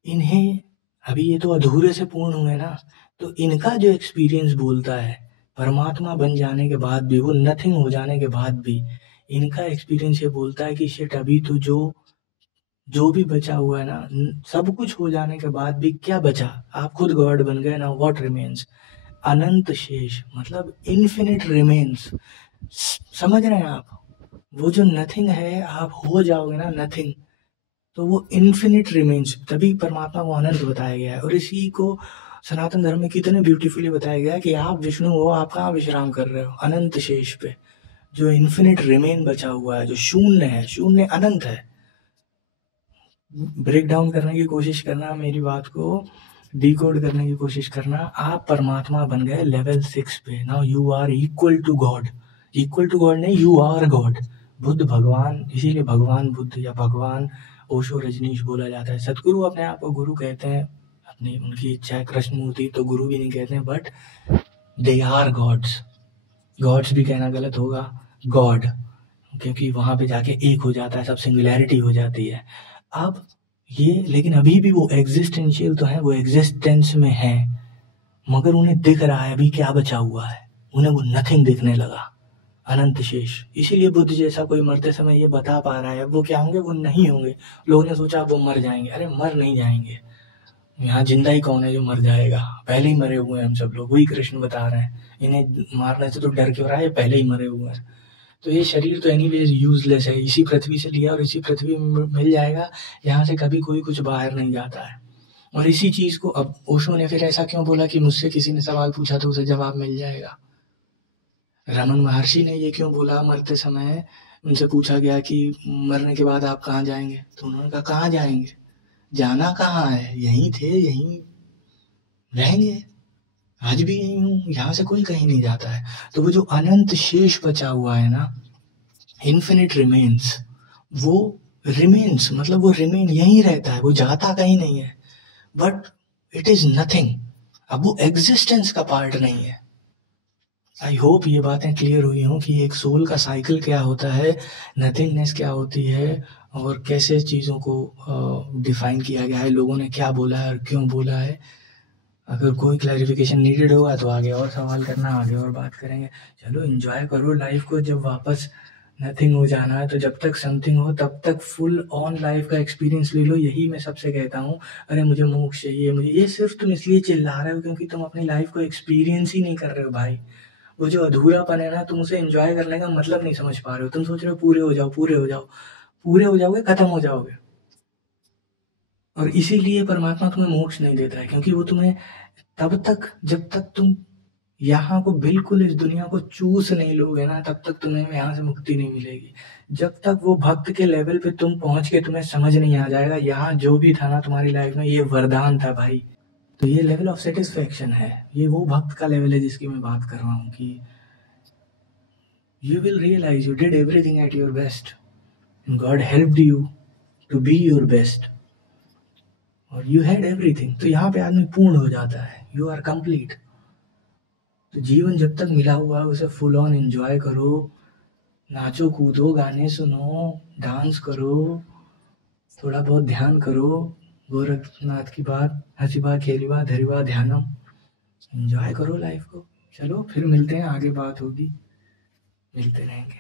इन्हें अभी ये तो अधूरे से पूर्ण हुए ना, तो इनका जो एक्सपीरियंस बोलता है परमात्मा बन जाने के बाद भी, वो नथिंग हो जाने के बाद भी, इनका एक्सपीरियंस ये बोलता है कि शिट अभी तो जो भी बचा हुआ है ना, सब कुछ हो जाने के बाद भी क्या बचा, आप खुद गॉड बन गए ना, व्हाट रिमेन्स, अनंत शेष, मतलब इन्फिनिट रिमेन्स। समझ रहे हैं आप, वो जो नथिंग है, आप हो जाओगे ना नथिंग, तो वो इन्फिनिट रिमेन्स, तभी परमात्मा को अनंत बताया गया है। और इसी को सनातन धर्म में कितने ब्यूटीफुली बताया गया है कि आप विष्णु हो, आप कहाँ विश्राम कर रहे हो, अनंत शेष पे, जो इन्फिनिट रिमेन बचा हुआ है, जो शून्य है, शून्य अनंत है। ब्रेक डाउन करने की कोशिश करना, मेरी बात को डिकोड करने की कोशिश करना, आप परमात्मा बन गए लेवल 6 पे। Now you are equal to God, equal to God नहीं, यू आर गॉड। बुद्ध भगवान, इसीलिए भगवान बुद्ध या भगवान ओशो रजनीश बोला जाता है। सतगुरु अपने आप को गुरु कहते हैं, अपनी उनकी इच्छा है, कृष्ण मूर्ति तो गुरु भी नहीं कहते हैं, but they are gods. Gods भी कहना गलत होगा, गॉड, क्योंकि वहां पे जाके एक हो जाता है, सब सिंगुलैरिटी हो जाती है। अब ये, लेकिन अभी भी वो एग्जिस्टेंशियल तो है, वो एग्जिस्टेंस में है, मगर उन्हें दिख रहा है अभी क्या बचा हुआ है, उन्हें वो नथिंग दिखने लगा, अनंत शेष। इसीलिए बुद्ध जैसा कोई मरते समय ये बता पा रहा है, वो क्या होंगे, वो नहीं होंगे। लोगों ने सोचा वो मर जाएंगे, अरे मर नहीं जाएंगे, यहाँ जिंदा ही कौन है जो मर जाएगा, पहले ही मरे हुए हैं हम सब लोग, वही कृष्ण बता रहे हैं। इन्हें मारने से तो डर क्यों रहा है, पहले ही मरे हुए हैं। तो ये शरीर तो एनीवेज यूजलेस है, इसी पृथ्वी से लिया और इसी पृथ्वी में मिल जाएगा, यहाँ से कभी कोई कुछ बाहर नहीं जाता है। और इसी चीज को अब ओशो ने फिर ऐसा क्यों बोला कि मुझसे किसी ने सवाल पूछा तो उसे जवाब मिल जाएगा। रमन महर्षि ने ये क्यों बोला, मरते समय उनसे पूछा गया कि मरने के बाद आप कहाँ जाएंगे, तो उन्होंने कहा कहाँ जाएंगे, जाना कहाँ है, यहीं थे, यहीं रहेंगे, आज भी यहीं हूँ, यहाँ से कोई कहीं नहीं जाता है। तो वो जो अनंत शेष बचा हुआ है ना, इन्फिनिट रिमेन्स, वो रिमेन्स मतलब वो रिमेन यहीं रहता है, वो जाता कहीं नहीं है, बट इट इज नथिंग। अब वो एग्जिस्टेंस का पार्ट नहीं है। आई होप ये बातें क्लियर हुई हों कि एक सोल का साइकिल क्या होता है, नथिंगनेस क्या होती है, और कैसे चीज़ों को डिफाइन किया गया है, लोगों ने क्या बोला है और क्यों बोला है। अगर कोई क्लैरिफिकेशन नीडेड होगा तो आगे और सवाल करना, आगे और बात करेंगे। चलो एंजॉय करो लाइफ को, जब वापस नथिंग हो जाना है, तो जब तक समथिंग हो तब तक फुल ऑन लाइफ का एक्सपीरियंस ले लो। यही मैं सबसे कहता हूँ, अरे मुझे मोक्ष चाहिए, मुझे ये, सिर्फ तुम इसलिए चिल्ला रहे हो क्योंकि तुम अपनी लाइफ को एक्सपीरियंस ही नहीं कर रहे हो भाई। वो जो अधूरापन है ना, तुम उसे एंजॉय करने का मतलब नहीं समझ पा रहे हो। तुम सोच रहे हो पूरे हो जाओ, पूरे हो जाओ, पूरे हो जाओगे, खत्म हो जाओगे। और इसीलिए परमात्मा तुम्हें मोक्ष नहीं देता है, क्योंकि वो तुम्हें तब तक, जब तक तुम यहाँ को बिल्कुल इस दुनिया को चूस नहीं लोगे ना, तब तक तुम्हें यहाँ से मुक्ति नहीं मिलेगी। जब तक वो भक्त के लेवल पे तुम पहुंच के तुम्हें समझ नहीं आ जाएगा यहाँ जो भी था ना तुम्हारी लाइफ में, ये वरदान था भाई, तो ये लेवल ऑफ सेटिस्फेक्शन है। ये वो भक्त का लेवल है जिसकी मैं बात कर रहा हूँ कि you will realize you did everything at your best and God helped you to be your best और you had everything। तो यहाँ पे आदमी पूर्ण हो जाता है, you are complete। तो जीवन जब तक मिला हुआ है उसे फुल ऑन एंजॉय करो, नाचो कूदो, गाने सुनो, डांस करो, थोड़ा बहुत ध्यान करो, गोरखनाथ की बात, हसीबा खेलीबा धरीबा ध्यानम, एंजॉय करो लाइफ को। चलो फिर मिलते हैं, आगे बात होगी, मिलते रहेंगे।